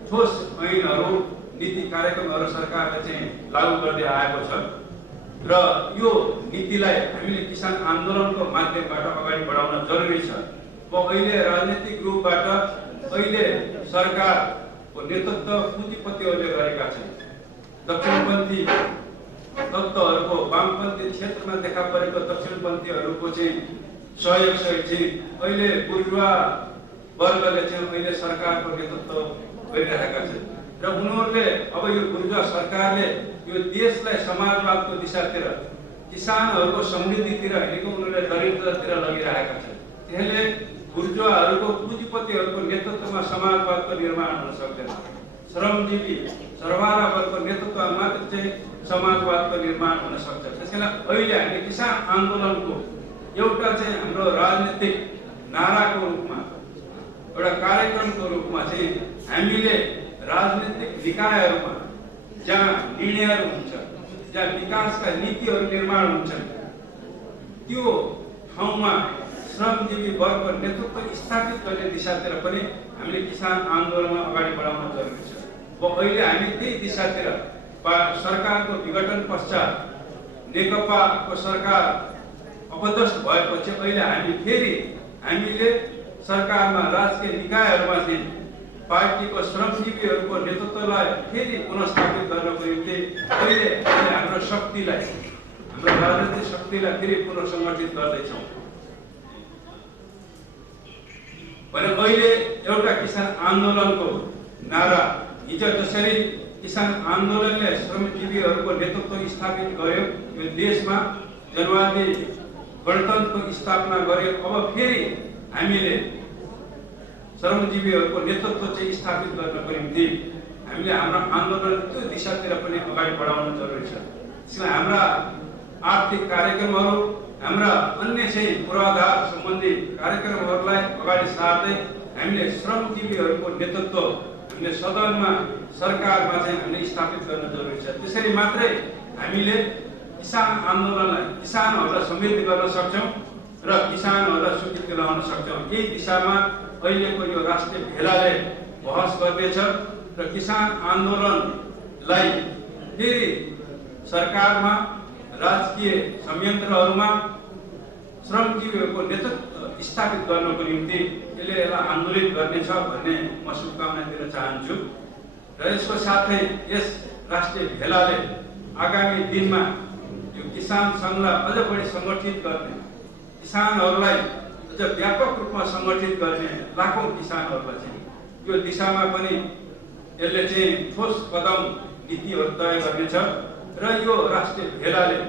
ठोस ऐनहरू, नीति कार्यक्रमहरू सरकारले चाहिँ लागू गर्दै आएको छ। र यो नीतिलाई हामीले किसान आन्दोलनको माध्यमबाट अगाडि बढाउन जरुरी छ। अहिले राजनीतिक रूपबाट अहिले सरकारको नेतृत्व पुँजीपतिहरूले गरेका छन्। दक्षिणपन्थी तत्त्वहरूको, वामपन्थी क्षेत्रमा देखा परेको दक्षिणपन्थीहरूको चाहिँ सहयोग चाहिँ अहिले बुर्जुवा वर्गले चाहिँ अहिले सरकारको नेतृत्व गरिरहेका छन्। र उनीहरूले अब यो बुर्जुवा सरकारले यो देशलाई समाजवादको दिशातिर, किसानहरूको समृद्धितिर हिँडेको उनीहरूले दरिद्रतातिर लगिरहेका छन्। त्यसले बुर्जुवाहरूको, पुँजीपतिहरूको नेतृत्वमा समाजवादको निर्माण हुन सक्दैन। श्रमजीवी सर्वहारा वर्गको नेतृत्वमा मात्र चाहिँ समाजवादको निर्माण हुन सक्छ। त्यसकारण अहिले हामीले किसान आन्दोलनको एउटा चाहिँ हाम्रो राजनीतिक नाराको रूपमा, एउटा कार्यक्रमको रूपमा चाहिँ हामीले राजनीतिक निकायहरूमा जहाँ निर्णयहरू हुन्छ, जहाँ विकासका नीतिहरू निर्माण हुन्छन्, त्यो ठाउँमा श्रमजीवी वर्गको नेतृत्व स्थापित गर्ने दिशातिर पनि हामीले किसान आन्दोलनमा अगाडि बढाउन जरुरी छ। अब अहिले हामी त्यही दिशातिर सरकारको विघटन पश्चात नेकपाको सरकार अपदस्थ भएपछि अहिले हामीले सरकारमा राजकीय निकायहरूमा चाहिँ पार्टीको श्रमजीवीहरूको नेतृत्वलाई फेरि पुनर्स्थापित गर्नको निम्ति अहिले हाम्रो शक्तिलाई, हाम्रो राजनीतिक शक्तिलाई फेरि पुनर्सङ्गठित गर्दैछौँ भने अहिले एउटा किसान आन्दोलनको नारा हिजो जसरी किसान आन्दोलनले श्रमजीवीहरूको नेतृत्व स्थापित गर्यो, यो देशमा जनवादी गणतन्त्रको स्थापना गर्यो, अब फेरि हामीले श्रमजीवीहरूको नेतृत्व चाहिँ स्थापित गर्नको निम्ति हामीले हाम्रो आन्दोलन त्यो दिशातिर पनि अगाडि बढाउन जरुरी छ। त्यसमा हाम्रा आर्थिक कार्यक्रमहरू, हाम्रा अन्य चाहिँ पूर्वाधार सम्बन्धी कार्यक्रमहरूलाई अगाडि सार्दै हामीले श्रमजीवीहरूको नेतृत्व हामीले सदनमा, सरकारमा चाहिँ हामीले स्थापित गर्न जरुरी छ। त्यसरी मात्रै हामीले किसान आन्दोलनलाई, किसानहरूलाई समृद्धि गर्न सक्छौँ र किसानहरूलाई सुखी तुल्याउन सक्छौँ। यही दिशामा अहिलेको यो राष्ट्रिय भेलाले बहस गर्दैछ र किसान आन्दोलनलाई फेरि सरकारमा, राजकीय संयन्त्रहरूमा श्रमजीवीहरूको नेतृत्व स्थापित गर्नको निम्ति यसलाई आन्दोलित गर्नेछ भन्ने म शुभकामना दिन चाहन्छु। र यसको साथै यस राष्ट्रिय भेलाले आगामी दिनमा यो किसान सङ्घलाई अझ बढी सङ्गठित गर्ने, किसानहरूलाई अझ व्यापक रूपमा सङ्गठित गर्ने, लाखौँ किसानहरूलाई चाहिँ यो दिशामा पनि यसले चाहिँ ठोस कदम, नीतिहरू तय गर्नेछ र यो राष्ट्रिय भेलाले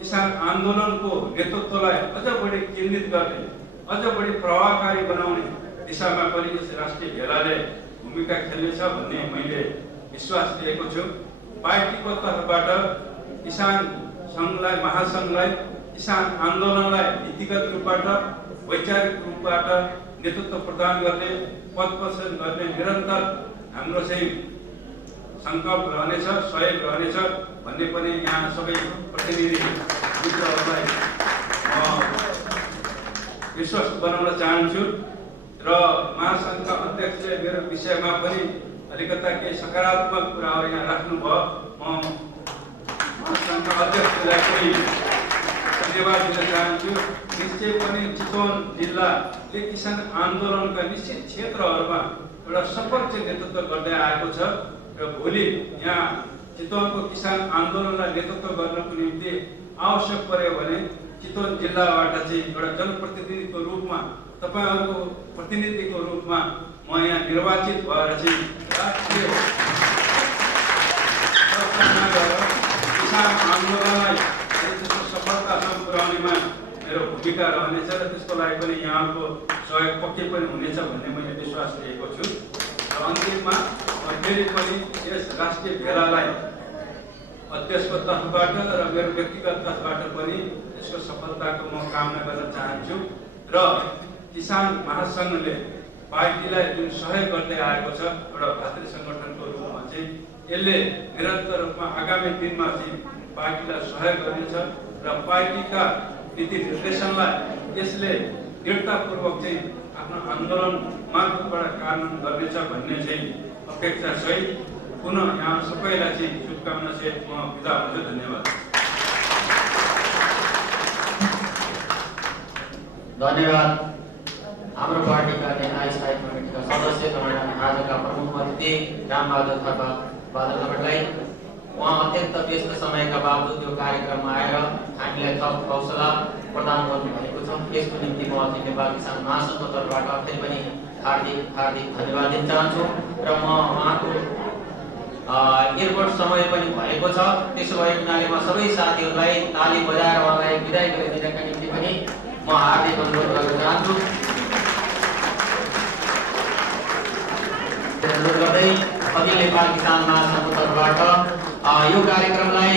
किसान आन्दोलनको नेतृत्वलाई अझ बढी केन्द्रित गर्ने, अझ बढी प्रभावकारी बनाउने दिशामा पनि यस राष्ट्रिय भेलाले भूमिका खेल्नेछ भन्ने मैले विश्वास लिएको छु। पार्टीको तर्फबाट किसान सङ्घलाई, महासङ्घलाई, किसान आन्दोलनलाई नीतिगत रूपबाट, वैचारिक रूपबाट नेतृत्व प्रदान गर्ने, पथ पोषण गर्ने निरन्तर हाम्रो चाहिँ सङ्कल्प रहनेछ, सहयोग रहनेछ भन्ने पनि यहाँ सबै प्रतिनिधि मित्रहरूलाई विश्वास बनाउन चाहन्छु। र महासङ्घका अध्यक्षले मेरो विषयमा पनि अलिकता केही सकारात्मक कुराहरू यहाँ राख्नुभयो। म महासङ्घका अध्यक्षलाई पनि धन्यवाद दिन चाहन्छु। निश्चय पनि चितवन जिल्लाले किसान आन्दोलनका निश्चित क्षेत्रहरूमा एउटा सफल चाहिँ नेतृत्व गर्दै आएको छ र भोलि यहाँ चितवनको किसान आन्दोलनलाई नेतृत्व गर्नको निम्ति आवश्यक पर्यो भने चितवन जिल्लाबाट चाहिँ एउटा जनप्रतिनिधिको रूपमा, तपाईँहरूको प्रतिनिधिको रूपमा म यहाँ निर्वाचित भएर चाहिँ राष्ट्रिय किसान आन्दोलनलाई सफलतासम्म पुर्याउनेमा मेरो भूमिका रहनेछ र त्यसको लागि पनि यहाँको सहयोग पक्कै पनि हुनेछ भन्ने मैले विश्वास लिएको छु। र अन्तिममा फेरि पनि यस राष्ट्रिय भेलालाई अध्यक्षको तर्फबाट र मेरो व्यक्तिगत तर्फबाट पनि यसको सफलताको म कामना गर्न चाहन्छु र किसान महासङ्घले पार्टीलाई जुन सहयोग गर्दै आएको छ एउटा भातृ सङ्गठनको रूपमा चाहिँ यसले निरन्तर रूपमा आगामी दिनमा चाहिँ पार्टीलाई सहयोग गर्नेछ र पार्टीका नीति निर्देशनलाई यसले दृढतापूर्वक चाहिँ आफ्नो आन्दोलन मार्फतबाट कार्यान्वयन गर्नेछ भन्ने चाहिँ अपेक्षा सहित पुनः यहाँ सबैलाई चाहिँ शुभकामना सहित म बिदा हुन्छु। धन्यवाद। धन्यवाद। हाम्रो पार्टीका नेता, स्थायी कमिटीका सदस्य तथा आजका प्रमुख अतिथि रामबहादुर थापा बादललाई उहाँ अत्यन्त व्यस्त समयका बावजुद यो कार्यक्रममा आएर हामीलाई थप हौसला प्रदान गर्नुभएको छ। यसको निम्ति म अझै नेपाल किसान महासङ्घको तर्फबाट फेरि पनि हार्दिक धन्यवाद दिन चाहन्छु र म उहाँको एयरपोर्ट समय पनि भएको छ। त्यसो भएको हुनाले म सबै साथीहरूलाई ताली बजाएर उहाँलाई बिदाई गरिदिनका निम्ति पनि म हार्दिक अनुरोध गर्न चाहन्छु। गर्दै अघि नेपाल किसान महासङ्घको तर्फबाट यो कार्यक्रमलाई